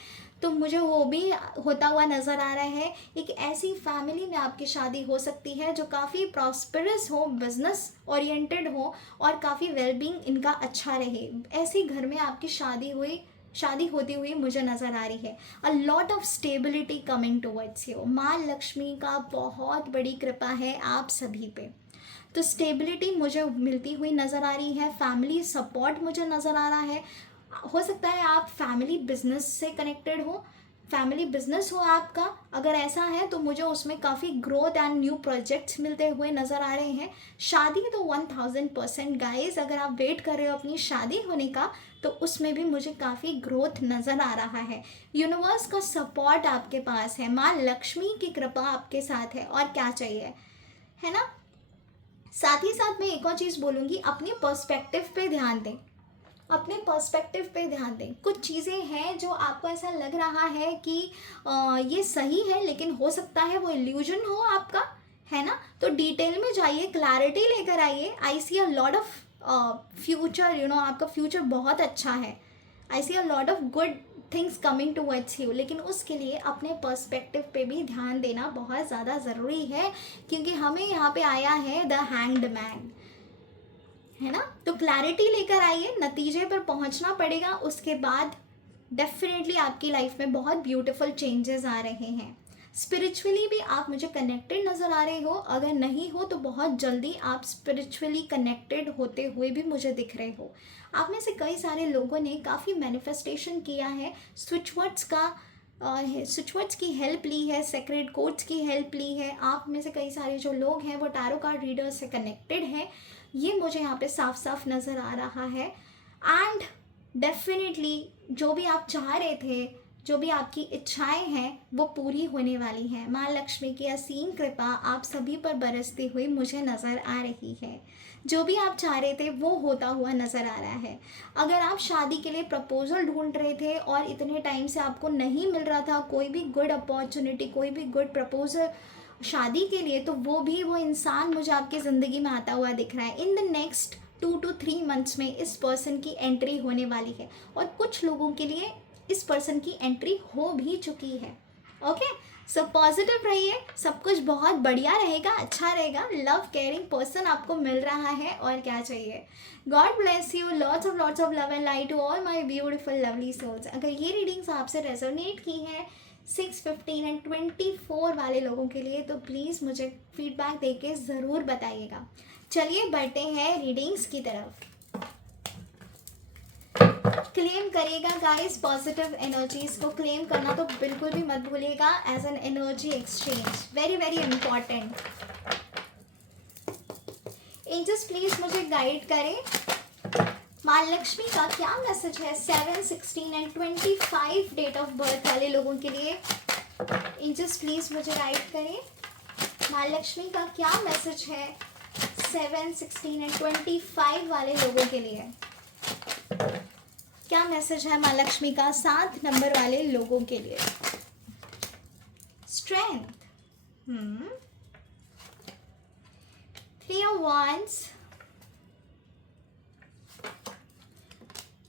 तो मुझे वो भी होता हुआ नज़र आ रहा है। एक ऐसी फैमिली में आपकी शादी हो सकती है जो काफ़ी प्रॉस्परस हो, बिजनेस ओरिएंटेड हो, और काफ़ी वेलबींग इनका अच्छा रहे। ऐसे घर में आपकी शादी होती हुई मुझे नज़र आ रही है। अ lot of stability coming towards you. माँ लक्ष्मी का बहुत बड़ी कृपा है आप सभी पे, तो स्टेबिलिटी मुझे मिलती हुई नज़र आ रही है। फैमिली सपोर्ट मुझे नज़र आ रहा है। हो सकता है आप फैमिली बिजनेस से कनेक्टेड हो, फैमिली बिजनेस हो आपका। अगर ऐसा है तो मुझे उसमें काफ़ी ग्रोथ एंड न्यू प्रोजेक्ट्स मिलते हुए नज़र आ रहे हैं। शादी तो 1000% गाइस, अगर आप वेट कर रहे हो अपनी शादी होने का, तो उसमें भी मुझे काफ़ी ग्रोथ नज़र आ रहा है। यूनिवर्स का सपोर्ट आपके पास है, माँ लक्ष्मी की कृपा आपके साथ है, और क्या चाहिए, है ना। साथ ही साथ मैं एक और चीज़ बोलूँगी, अपने पर्सपेक्टिव पे ध्यान दें। अपने पर्सपेक्टिव पे ध्यान दें। कुछ चीज़ें हैं जो आपको ऐसा लग रहा है कि ये सही है, लेकिन हो सकता है वो इल्यूजन हो आपका, है ना। तो डिटेल में जाइए, क्लैरिटी लेकर आइए। I see a lot of future, आपका फ्यूचर बहुत अच्छा है। I see a lot of good things coming towards you, लेकिन उसके लिए अपने पर्सपेक्टिव पे भी ध्यान देना बहुत ज़्यादा ज़रूरी है, क्योंकि हमें यहाँ पे आया है द हैंग्ड मैन, है ना। तो क्लैरिटी लेकर आइए, नतीजे पर पहुंचना पड़ेगा। उसके बाद डेफिनेटली आपकी लाइफ में बहुत ब्यूटीफुल चेंजेस आ रहे हैं। स्पिरिचुअली भी आप मुझे कनेक्टेड नज़र आ रहे हो, अगर नहीं हो तो बहुत जल्दी आप स्पिरिचुअली कनेक्टेड होते हुए भी मुझे दिख रहे हो। आप में से कई सारे लोगों ने काफ़ी मैनिफेस्टेशन किया है, स्विच वर्ड्स की हेल्प ली है, सेक्रेड कोड्स की हेल्प ली है। आप में से कई सारे जो लोग हैं वो टैरो कार्ड रीडर्स से कनेक्टेड हैं, ये मुझे यहाँ पे साफ साफ नज़र आ रहा है। एंड डेफिनेटली जो भी आप चाह रहे थे, जो भी आपकी इच्छाएं हैं, वो पूरी होने वाली हैं। माँ लक्ष्मी की असीम कृपा आप सभी पर बरसती हुई मुझे नज़र आ रही है। जो भी आप चाह रहे थे वो होता हुआ नज़र आ रहा है। अगर आप शादी के लिए प्रपोजल ढूंढ रहे थे और इतने टाइम से आपको नहीं मिल रहा था कोई भी गुड अपॉर्चुनिटी, कोई भी गुड प्रपोजल शादी के लिए, तो वो इंसान मुझे आपकी ज़िंदगी में आता हुआ दिख रहा है। In the next 2 to 3 months में इस पर्सन की एंट्री होने वाली है, और कुछ लोगों के लिए इस पर्सन की एंट्री हो भी चुकी है। ओके, सो पॉजिटिव रहिए, सब कुछ बहुत बढ़िया रहेगा, अच्छा रहेगा। लव केयरिंग पर्सन आपको मिल रहा है, और क्या चाहिए। God bless you, lots of love and light to all my beautiful lovely souls. अगर ये रीडिंग्स आपसे रेजोनेट की हैं 6, 15 एंड 24 वाले लोगों के लिए, तो प्लीज़ मुझे फीडबैक देके ज़रूर बताइएगा। चलिए बढ़ते हैं रीडिंग्स की तरफ। क्लेम करिएगा गाइस, पॉजिटिव एनर्जीज को क्लेम करना तो बिल्कुल भी मत भूलिएगा as an energy exchange, very very important. Angels please मुझे गाइड करें, माँ लक्ष्मी का क्या मैसेज है 7, 16 एंड 25 डेट ऑफ बर्थ वाले लोगों के लिए। एंजल्स प्लीज मुझे गाइड करें, माँ लक्ष्मी का क्या मैसेज है 7, 16 एंड 25 वाले लोगों के लिए। क्या मैसेज है माँ लक्ष्मी का 7 नंबर वाले लोगों के लिए। स्ट्रेंथ, 3 of Wands,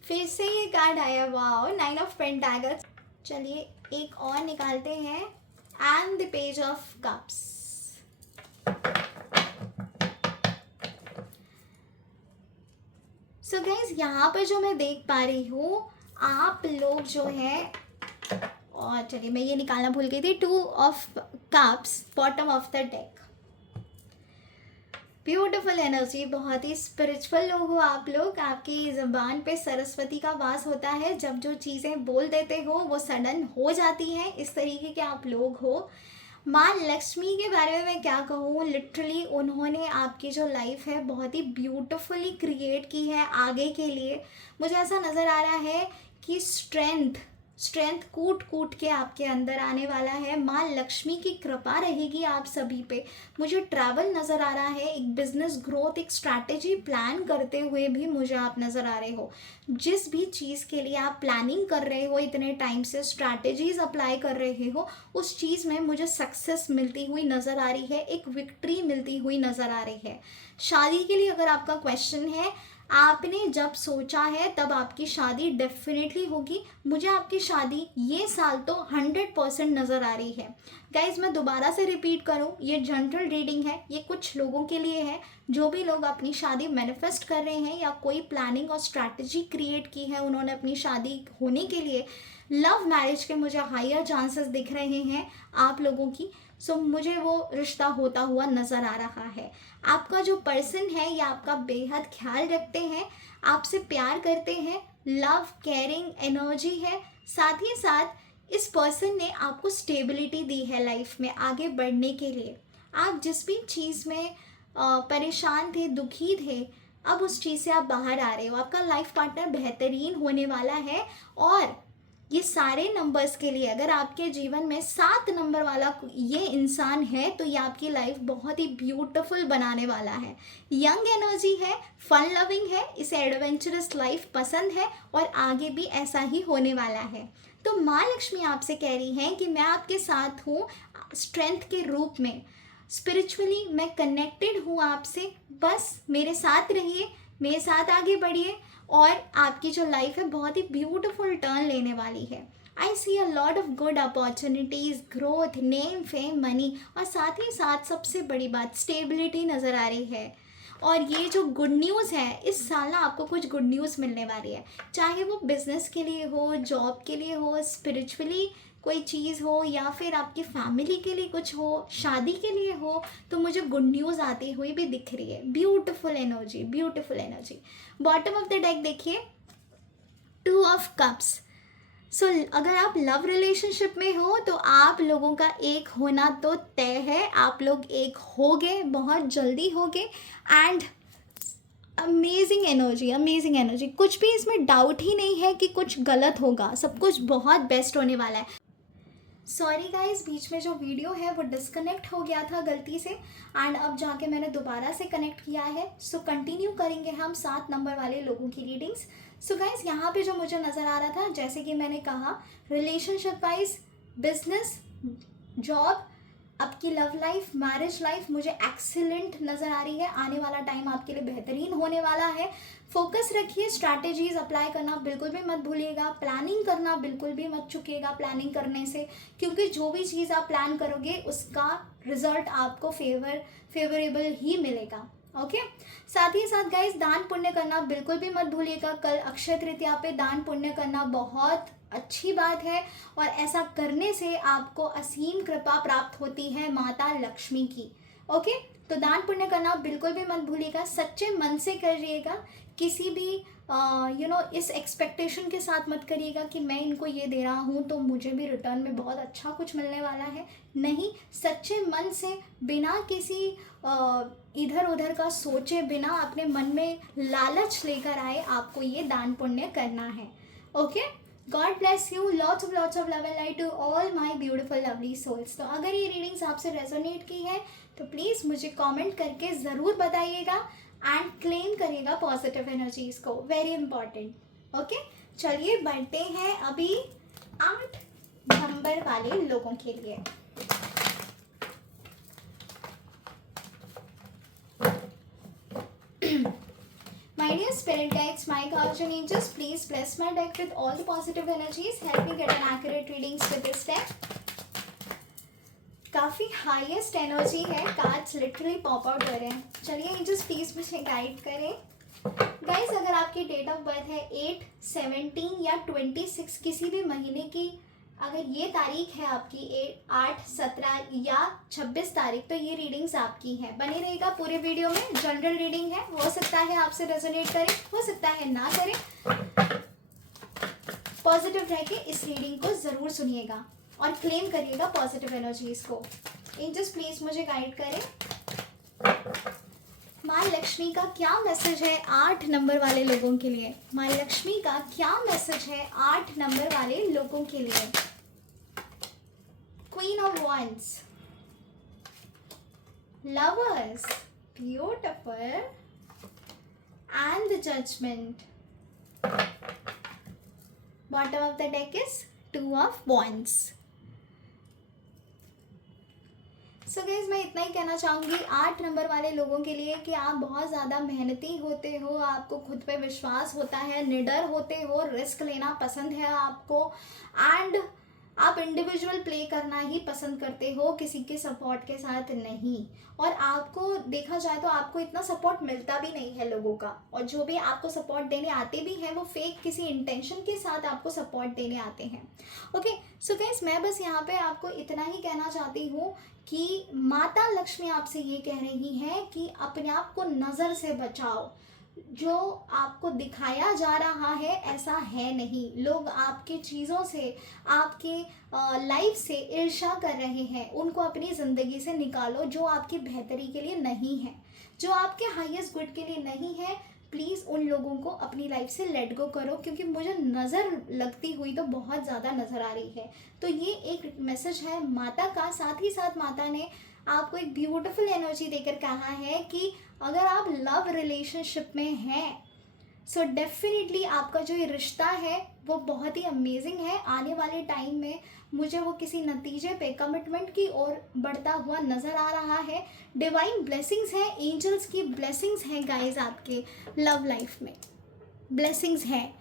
फिर से ये कार्ड आया, वाओ, 9 of Pentacles। चलिए एक और निकालते हैं, and the page of cups. So guys यहाँ पर जो मैं देख पा रही हूँ, आप लोग जो है, और चलिए मैं ये निकालना भूल गई थी, 2 of Cups, bottom of the deck. Beautiful energy, बहुत ही स्पिरिचुअल लोग हो आप लोग। आपकी ज़बान पे सरस्वती का वास होता है, जब जो चीज़ें बोल देते हो वो सडन हो जाती हैं, इस तरीके के आप लोग हो। माँ लक्ष्मी के बारे में मैं क्या कहूँ, लिटरली उन्होंने आपकी जो लाइफ है बहुत ही ब्यूटिफुली क्रिएट की है आगे के लिए। मुझे ऐसा नज़र आ रहा है कि स्ट्रेंथ कूट कूट के आपके अंदर आने वाला है। माँ लक्ष्मी की कृपा रहेगी आप सभी पे। मुझे ट्रैवल नज़र आ रहा है, एक बिजनेस ग्रोथ, एक स्ट्रैटेजी प्लान करते हुए भी मुझे आप नज़र आ रहे हो। जिस भी चीज़ के लिए आप प्लानिंग कर रहे हो, इतने टाइम से स्ट्रैटेजीज अप्लाई कर रहे हो, उस चीज़ में मुझे सक्सेस मिलती हुई नज़र आ रही है, एक विक्ट्री मिलती हुई नज़र आ रही है। शादी के लिए अगर आपका क्वेश्चन है, आपने जब सोचा है तब आपकी शादी डेफिनेटली होगी। मुझे आपकी शादी ये साल तो 100% नज़र आ रही है। गाइज मैं दोबारा से रिपीट करूँ, ये जनरल रीडिंग है, ये कुछ लोगों के लिए है जो भी लोग अपनी शादी मैनिफेस्ट कर रहे हैं या कोई प्लानिंग और स्ट्रैटेजी क्रिएट की है उन्होंने अपनी शादी होने के लिए। लव मैरिज के मुझे हायर चांसेस दिख रहे हैं आप लोगों की। सो मुझे वो रिश्ता होता हुआ नज़र आ रहा है। आपका जो पर्सन है या आपका बेहद ख्याल रखते हैं, आपसे प्यार करते हैं, लव केयरिंग एनर्जी है। साथ ही साथ इस पर्सन ने आपको स्टेबिलिटी दी है लाइफ में आगे बढ़ने के लिए। आप जिस भी चीज़ में परेशान थे, दुखी थे, अब उस चीज़ से आप बाहर आ रहे हो। आपका लाइफ पार्टनर बेहतरीन होने वाला है। और ये सारे नंबर्स के लिए अगर आपके जीवन में 7 नंबर वाला ये इंसान है तो ये आपकी लाइफ बहुत ही ब्यूटीफुल बनाने वाला है। यंग एनर्जी है, फन लविंग है, इसे एडवेंचरस लाइफ पसंद है और आगे भी ऐसा ही होने वाला है। तो माँ लक्ष्मी आपसे कह रही हैं कि मैं आपके साथ हूँ स्ट्रेंथ के रूप में। स्पिरिचुअली मैं कनेक्टेड हूँ आपसे, बस मेरे साथ रहिए, मेरे साथ आगे बढ़िए और आपकी जो लाइफ है बहुत ही ब्यूटीफुल टर्न लेने वाली है। I see a lot of good opportunities, growth, name, fame, money और साथ ही साथ सबसे बड़ी बात स्टेबिलिटी नज़र आ रही है। और ये जो गुड न्यूज़ है, इस साल ना आपको कुछ गुड न्यूज़ मिलने वाली है, चाहे वो बिज़नेस के लिए हो, जॉब के लिए हो, स्पिरिचुअली कोई चीज़ हो या फिर आपकी फैमिली के लिए कुछ हो, शादी के लिए हो। तो मुझे गुड न्यूज़ आती हुई भी दिख रही है। Beautiful energy, beautiful energy. Bottom of the deck देखिए, 2 ऑफ कप्स। सो अगर आप लव रिलेशनशिप में हो तो आप लोगों का एक होना तो तय है। आप लोग एक होगे, बहुत जल्दी होगे। And amazing energy, amazing energy, कुछ भी इसमें डाउट ही नहीं है कि कुछ गलत होगा, सब कुछ बहुत बेस्ट होने वाला है। सॉरी गाइज, बीच में जो वीडियो है वो डिस्कनेक्ट हो गया था गलती से एंड अब जाके मैंने दोबारा से कनेक्ट किया है। सो कंटिन्यू करेंगे हम 7 नंबर वाले लोगों की रीडिंग्स। सो गाइज यहाँ पे जो मुझे नज़र आ रहा था, जैसे कि मैंने कहा, रिलेशनशिप वाइज, बिजनेस, जॉब, आपकी लव लाइफ, मैरिज लाइफ मुझे एक्सीलेंट नज़र आ रही है। आने वाला टाइम आपके लिए बेहतरीन होने वाला है। फोकस रखिए, स्ट्रैटेजीज अप्लाई करना बिल्कुल भी मत भूलिएगा, प्लानिंग करना बिल्कुल भी मत चुकिएगा प्लानिंग करने से, क्योंकि जो भी चीज़ आप प्लान करोगे उसका रिजल्ट आपको फेवरेबल ही मिलेगा। ओके साथ ही साथ गाइस, दान पुण्य करना बिल्कुल भी मत भूलिएगा। कल अक्षय तृतीया पे दान पुण्य करना बहुत अच्छी बात है और ऐसा करने से आपको असीम कृपा प्राप्त होती है माता लक्ष्मी की। ओके, तो दान पुण्य करना बिल्कुल भी मत भूलिएगा, सच्चे मन से करिएगा। किसी भी इस एक्सपेक्टेशन के साथ मत करिएगा कि मैं इनको ये दे रहा हूँ तो मुझे भी रिटर्न में बहुत अच्छा कुछ मिलने वाला है। नहीं, सच्चे मन से, बिना किसी इधर उधर का सोचे, बिना अपने मन में लालच लेकर आए आपको ये दान पुण्य करना है। Okay, God bless you, lots of love and light to all my beautiful lovely souls. तो अगर ये रीडिंग्स आपसे रेजोनेट की है तो प्लीज़ मुझे कमेंट करके ज़रूर बताइएगा एंड क्लेम करिएगा पॉजिटिव एनर्जीज को, वेरी इंपॉर्टेंट। ओके, चलिए बढ़ते हैं अभी 8 नंबर वाले लोगों के लिए। My dear spirit guides, my guardian angels, please bless my deck with all the positive energies. Help me get an accurate readings for this deck. काफ़ी हाईएस्ट एनर्जी है, कार्ड्स लिटरली पॉप आउट कर रहे हैं। चलिए angels please मुझे guide करें। Guys, अगर आपकी डेट ऑफ बर्थ है 8, 17 या 26 किसी भी महीने की, अगर ये तारीख है आपकी 8, 17 या 26 तारीख, तो ये रीडिंग्स आपकी हैं। बने रहेगा पूरे वीडियो में। जनरल रीडिंग है, हो सकता है आपसे रेजोनेट करे, हो सकता है ना करे। पॉजिटिव रह के इस रीडिंग को ज़रूर सुनिएगा। और क्लेम करिएगा पॉजिटिव एनर्जीज को। एंजल्स प्लीज मुझे गाइड करें, माँ लक्ष्मी का क्या मैसेज है 8 नंबर वाले लोगों के लिए। माँ लक्ष्मी का क्या मैसेज है 8 नंबर वाले लोगों के लिए। Queen of wands, lovers, beautiful, and the judgment. Bottom of the deck is 2 of wands. So guys मैं इतना ही कहना चाहूँगी 8 नंबर वाले लोगों के लिए कि आप बहुत ज़्यादा मेहनती होते हो, आपको खुद पे विश्वास होता है, निडर होते हो, रिस्क लेना पसंद है आपको, एंड आप इंडिविजुअल प्ले करना ही पसंद करते हो, किसी के सपोर्ट के साथ नहीं। और आपको देखा जाए तो आपको इतना सपोर्ट मिलता भी नहीं है लोगों का, और जो भी आपको सपोर्ट देने आते भी हैं वो फेक किसी इंटेंशन के साथ आपको सपोर्ट देने आते हैं। ओके सो गाइस मैं बस यहाँ पे आपको इतना ही कहना चाहती हूँ कि माता लक्ष्मी आपसे ये कह रही है कि अपने आप को नज़र से बचाओ। जो आपको दिखाया जा रहा है ऐसा है नहीं। लोग आपके चीज़ों से, आपके लाइफ से ईर्ष्या कर रहे हैं, उनको अपनी ज़िंदगी से निकालो। जो आपकी बेहतरी के लिए नहीं है, जो आपके हाईएस्ट गुड के लिए नहीं है, प्लीज़ उन लोगों को अपनी लाइफ से लेट गो करो, क्योंकि मुझे नज़र लगती हुई तो बहुत ज़्यादा नज़र आ रही है। तो ये एक मैसेज है माता का। साथ ही साथ माता ने आपको एक ब्यूटीफुल एनर्जी देकर कहा है कि अगर आप लव रिलेशनशिप में हैं सो डेफिनेटली आपका जो ये रिश्ता है वो बहुत ही अमेजिंग है। आने वाले टाइम में मुझे वो किसी नतीजे पे, कमिटमेंट की ओर बढ़ता हुआ नज़र आ रहा है। डिवाइन ब्लेसिंग्स हैं, एंजल्स की ब्लेसिंग्स हैं गाइज, आपके लव लाइफ में ब्लेसिंग्स हैं,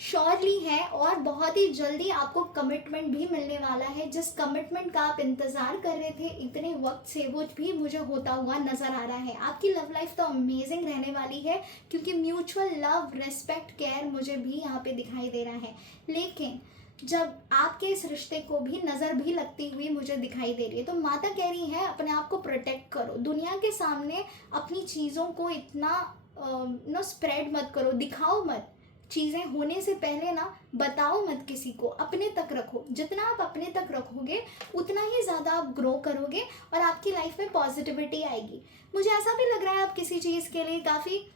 श्योरली है। और बहुत ही जल्दी आपको कमिटमेंट भी मिलने वाला है। जिस कमिटमेंट का आप इंतज़ार कर रहे थे इतने वक्त से, वो भी मुझे होता हुआ नज़र आ रहा है। आपकी लव लाइफ तो अमेजिंग रहने वाली है, क्योंकि म्यूचुअल लव, रेस्पेक्ट, केयर मुझे भी यहाँ पे दिखाई दे रहा है। लेकिन जब आपके इस रिश्ते को भी नज़र भी लगती हुई मुझे दिखाई दे रही है, तो माता कह रही है अपने आप को प्रोटेक्ट करो। दुनिया के सामने अपनी चीज़ों को इतना स्प्रेड मत करो, दिखाओ मत। चीज़ें होने से पहले ना बताओ मत किसी को, अपने तक रखो। जितना आप अपने तक रखोगे उतना ही ज़्यादा आप ग्रो करोगे और आपकी लाइफ में पॉजिटिविटी आएगी। मुझे ऐसा भी लग रहा है आप किसी चीज़ के लिए काफ़ी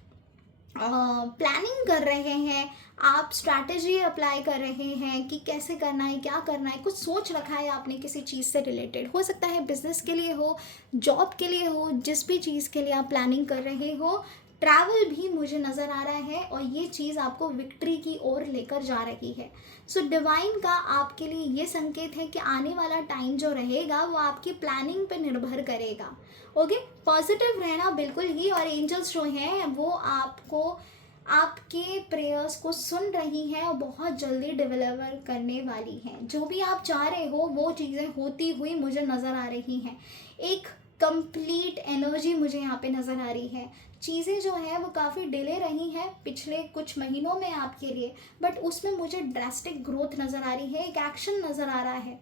प्लानिंग कर रहे हैं, आप स्ट्रैटेजी अप्लाई कर रहे हैं कि कैसे करना है, क्या करना है। कुछ सोच रखा है आपने किसी चीज़ से रिलेटेड, हो सकता है बिजनेस के लिए हो, जॉब के लिए हो, जिस भी चीज़ के लिए आप प्लानिंग कर रहे हो। ट्रैवल भी मुझे नज़र आ रहा है और ये चीज़ आपको विक्ट्री की ओर लेकर जा रही है। सो डिवाइन का आपके लिए ये संकेत है कि आने वाला टाइम जो रहेगा वो आपकी प्लानिंग पे निर्भर करेगा। ओके, पॉजिटिव रहना बिल्कुल ही। और एंजल्स जो हैं वो आपको, आपके प्रेयर्स को सुन रही हैं और बहुत जल्दी डिलीवर करने वाली हैं। जो भी आप चाह रहे हो वो चीज़ें होती हुई मुझे नज़र आ रही हैं। एक कंप्लीट एनर्जी मुझे यहाँ पे नज़र आ रही है। चीज़ें जो हैं वो काफ़ी डिले रही हैं पिछले कुछ महीनों में आपके लिए, बट उसमें मुझे ड्रास्टिक ग्रोथ नज़र आ रही है, एक एक्शन नज़र आ रहा है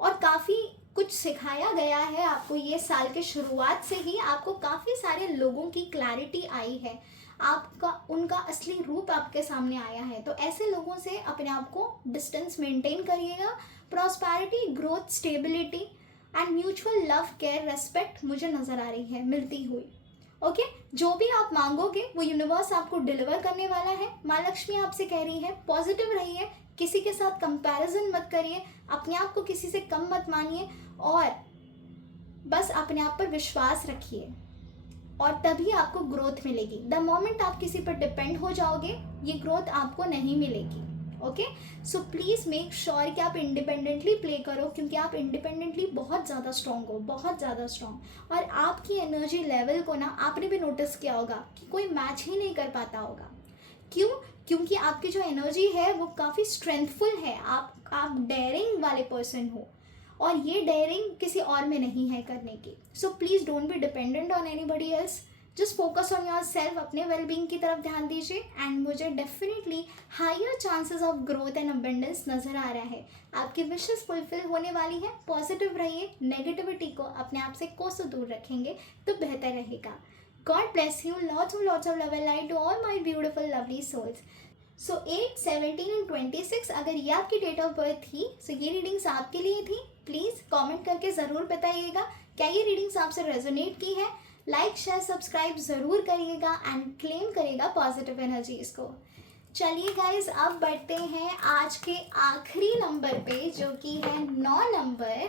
और काफ़ी कुछ सिखाया गया है आपको। ये साल के शुरुआत से ही आपको काफ़ी सारे लोगों की क्लैरिटी आई है, आपका उनका असली रूप आपके सामने आया है। तो ऐसे लोगों से अपने आप को डिस्टेंस मेंटेन करिएगा। Prosperity, growth, stability and mutual love, care, respect मुझे नज़र आ रही है मिलती हुई। ओके, जो भी आप मांगोगे वो यूनिवर्स आपको डिलीवर करने वाला है। माँ लक्ष्मी आपसे कह रही है पॉजिटिव रहिए, किसी के साथ कंपैरिजन मत करिए, अपने आप को किसी से कम मत मानिए और बस अपने आप पर विश्वास रखिए और तभी आपको ग्रोथ मिलेगी। द मोमेंट आप किसी पर डिपेंड हो जाओगे ये ग्रोथ आपको नहीं मिलेगी। Okay, so please make sure कि आप इंडिपेंडेंटली प्ले करो, क्योंकि आप इंडिपेंडेंटली बहुत ज़्यादा स्ट्रॉन्ग हो, बहुत ज़्यादा स्ट्रॉन्ग। और आपकी एनर्जी लेवल को ना आपने भी नोटिस किया होगा कि कोई मैच ही नहीं कर पाता होगा। क्यों? क्योंकि आपकी जो एनर्जी है वो काफ़ी स्ट्रेंथफुल है। आप डेयरिंग वाले पर्सन हो और ये डेयरिंग किसी और में नहीं है करने की। So please don't be dependent on anybody else, just focus on your self, अपने वेलबींग की तरफ ध्यान दीजिए एंड मुझे definitely higher chances of growth and abundance नज़र आ रहा है। आपकी विशेस फुलफिल होने वाली है। पॉजिटिव रहिए, नेगेटिविटी को अपने आप से कोसों दूर रखेंगे तो बेहतर रहेगा। God bless you, lots of love and light to all my beautiful lovely souls. So 8, 17 and 26 अगर ये आपकी डेट ऑफ बर्थ थी, सो ये रीडिंग्स आपके लिए थी। प्लीज़ कमेंट करके ज़रूर बताइएगा क्या ये रीडिंग्स आपसे रेजोनेट की है। लाइक शेयर सब्सक्राइब ज़रूर करिएगा एंड क्लेम करिएगा पॉजिटिव एनर्जीज को। चलिए गाइज, अब बढ़ते हैं आज के आखिरी नंबर पे, जो कि है 9 नंबर।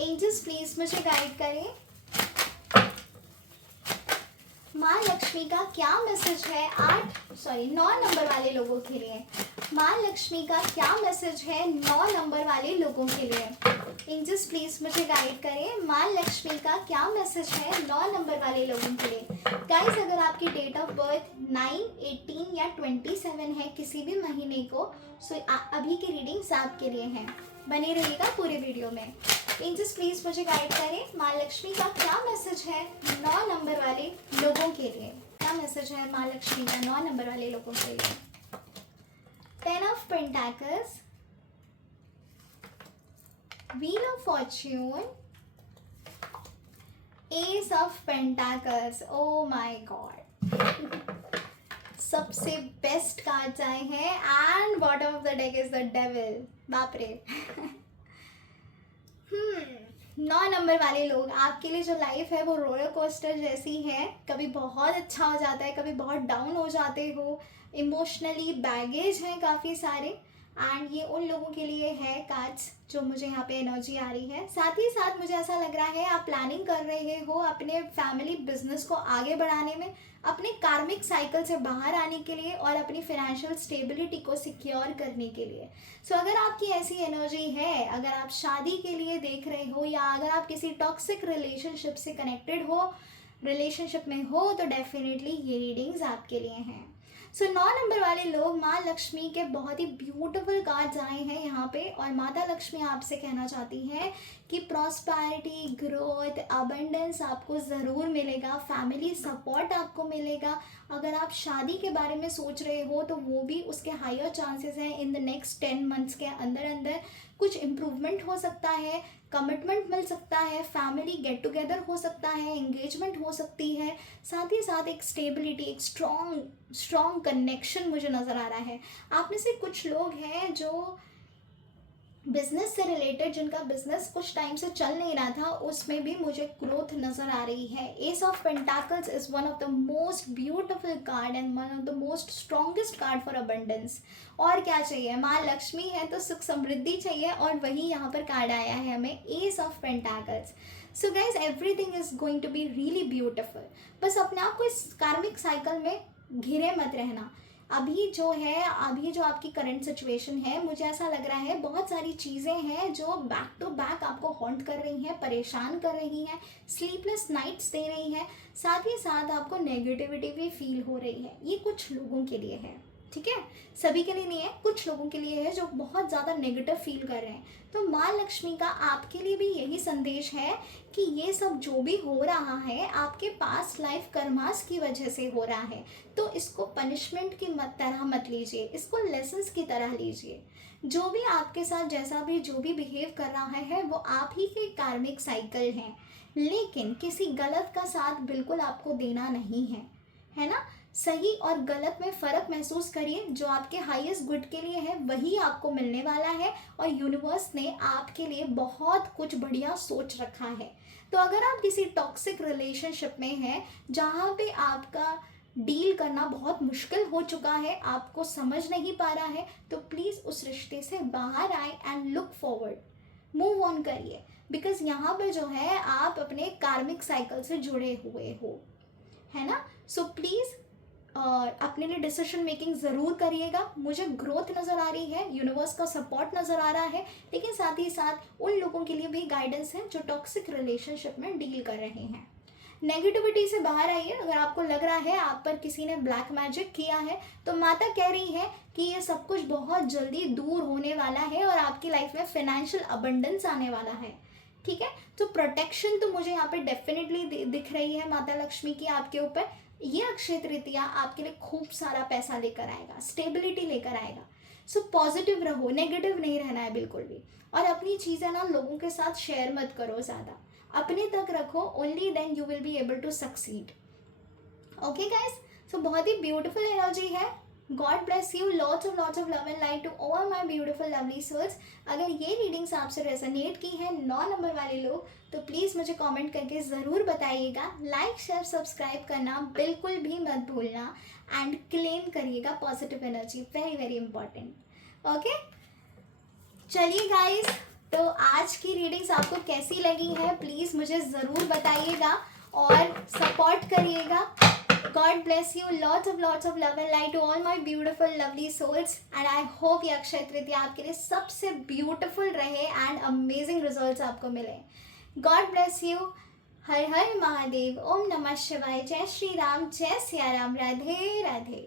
एंजल्स प्लीज मुझे गाइड करें, माँ लक्ष्मी का क्या मैसेज है 9 नंबर वाले लोगों के लिए। माँ लक्ष्मी का क्या मैसेज है 9 नंबर वाले लोगों के लिए। एंजल्स प्लीज मुझे गाइड करें, माँ लक्ष्मी का क्या मैसेज है 9 नंबर वाले लोगों के लिए। गाइस, अगर आपकी डेट ऑफ बर्थ 9, 18 या 27 है किसी भी महीने को, सो अभी की रीडिंग्स आपके लिए हैं। बने रहिएगा पूरे वीडियो में। एंजल्स प्लीज मुझे गाइड करें, माँ लक्ष्मी का क्या मैसेज है 9 नंबर वाले लोगों के लिए। क्या मैसेज है माँ लक्ष्मी का 9 नंबर वाले लोगों के लिए। 10 of pentacles, wheel of Fortune, S of pentacles. O my God, सबसे बेस्ट कार्ड्स आए हैं and bottom of the deck is the devil. बाप रे 9 नंबर वाले लोग, आपके लिए जो लाइफ है वो रोलर कोस्टर जैसी है। कभी बहुत अच्छा हो जाता है, कभी बहुत डाउन हो जाते हो। इमोशनली बैगेज हैं काफ़ी सारे, एंड ये उन लोगों के लिए है कार्ड्स जो मुझे यहाँ पे एनर्जी आ रही है। साथ ही साथ मुझे ऐसा लग रहा है आप प्लानिंग कर रहे हो अपने फैमिली बिजनेस को आगे बढ़ाने में, अपने कार्मिक साइकिल से बाहर आने के लिए और अपनी फाइनेंशियल स्टेबिलिटी को सिक्योर करने के लिए। सो अगर आपकी ऐसी एनर्जी है, अगर आप शादी के लिए देख रहे हो या अगर आप किसी टॉक्सिक रिलेशनशिप से कनेक्टेड हो, रिलेशनशिप में हो, तो डेफिनेटली ये रीडिंग्स आपके लिए हैं। सो 9 नंबर वाले लोग, माँ लक्ष्मी के बहुत ही ब्यूटीफुल कार्ड्स आए हैं यहाँ पे, और माता लक्ष्मी आपसे कहना चाहती है कि प्रॉस्पेरिटी, ग्रोथ, अबंडेंस आपको ज़रूर मिलेगा, फैमिली सपोर्ट आपको मिलेगा। अगर आप शादी के बारे में सोच रहे हो तो वो भी उसके हायर चांसेस हैं इन द नेक्स्ट 10 मंथ्स के अंदर अंदर कुछ इम्प्रूवमेंट हो सकता है, कमिटमेंट मिल सकता है, फैमिली गेट टुगेदर हो सकता है, एंगेजमेंट हो सकती है। साथ ही साथ एक स्टेबिलिटी, एक स्ट्रॉन्ग कनेक्शन मुझे नज़र आ रहा है। आप में से कुछ लोग हैं जो बिजनेस से रिलेटेड, जिनका बिजनेस कुछ टाइम से चल नहीं रहा था, उसमें भी मुझे ग्रोथ नज़र आ रही है। S of pentacles is one of the most beautiful card and one of the most strongest card for abundance. और क्या चाहिए, माँ लक्ष्मी है तो सुख समृद्धि चाहिए, और वही यहाँ पर कार्ड आया है हमें, ace of pentacles. So guys, everything is going to be really beautiful. बस अपने आप को इस कार्मिक साइकिल में घिरे मत रहना। अभी जो आपकी करंट सिचुएशन है, मुझे ऐसा लग रहा है बहुत सारी चीज़ें हैं जो बैक टू बैक आपको हॉन्ट कर रही हैं, परेशान कर रही हैं, स्लीपलेस नाइट्स दे रही हैं। साथ ही साथ आपको नेगेटिविटी भी फील हो रही है। ये कुछ लोगों के लिए है, ठीक है, सभी के लिए नहीं है, कुछ लोगों के लिए है जो बहुत ज़्यादा नेगेटिव फील कर रहे हैं। तो माँ लक्ष्मी का आपके लिए भी यही संदेश है कि ये सब जो भी हो रहा है आपके पास्ट लाइफ कर्मास की वजह से हो रहा है, तो इसको पनिशमेंट की तरह मत लीजिए, इसको लेसन्स की तरह लीजिए। जो भी आपके साथ जैसा भी जो भी बिहेव कर रहा है वो आप ही के कार्मिक साइकिल हैं, लेकिन किसी गलत का साथ बिल्कुल आपको देना नहीं है ना। सही और गलत में फ़र्क महसूस करिए, जो आपके हाईएस्ट गुड के लिए है वही आपको मिलने वाला है, और यूनिवर्स ने आपके लिए बहुत कुछ बढ़िया सोच रखा है। तो अगर आप किसी टॉक्सिक रिलेशनशिप में हैं जहाँ पे आपका डील करना बहुत मुश्किल हो चुका है, आपको समझ नहीं पा रहा है, तो प्लीज़ उस रिश्ते से बाहर आए and look forward, move on करिए। बिकॉज यहाँ पे जो है आप अपने कार्मिक साइकिल से जुड़े हुए हो, है ना। सो प्लीज़ अपने लिए डिसीजन मेकिंग ज़रूर करिएगा। मुझे ग्रोथ नज़र आ रही है, यूनिवर्स का सपोर्ट नज़र आ रहा है, लेकिन साथ ही साथ उन लोगों के लिए भी गाइडेंस है जो टॉक्सिक रिलेशनशिप में डील कर रहे हैं। नेगेटिविटी से बाहर आइए। अगर आपको लग रहा है आप पर किसी ने ब्लैक मैजिक किया है, तो माता कह रही है कि ये सब कुछ बहुत जल्दी दूर होने वाला है और आपकी लाइफ में फाइनेंशियल अबंडेंस आने वाला है, ठीक है। तो प्रोटेक्शन तो मुझे यहाँ पे डेफिनेटली दिख रही है माता लक्ष्मी की आपके ऊपर। ये अक्षय तृतीया आपके लिए खूब सारा पैसा लेकर आएगा, स्टेबिलिटी लेकर आएगा। सो पॉजिटिव रहो, नेगेटिव नहीं रहना है बिल्कुल भी। और अपनी चीज़ें ना लोगों के साथ शेयर मत करो ज़्यादा, अपने तक रखो, only then you will be able to succeed. Okay guys, so बहुत ही ब्यूटीफुल एनर्जी है। God bless you, lots of love and light to all my beautiful lovely souls. अगर ये रीडिंग्स आपसे रेजोनेट की है 9 नंबर वाले लोग, तो प्लीज़ मुझे कमेंट करके ज़रूर बताइएगा। लाइक शेयर सब्सक्राइब करना बिल्कुल भी मत भूलना एंड क्लेम करिएगा positive energy, very very important. Okay, चलिए गाइस, तो आज की रीडिंग्स आपको कैसी लगी है प्लीज़ मुझे ज़रूर बताइएगा और सपोर्ट करिएगा। God bless you, lots of love and light to all my beautiful lovely souls, and I hope ये अक्षय तृतीया आपके लिए सबसे ब्यूटीफुल रहे एंड अमेजिंग रिजल्ट्स आपको मिले। God bless you, हर हर महादेव, ओम नमः शिवाय, जय श्री राम, जय सिया राम, राधे राधे।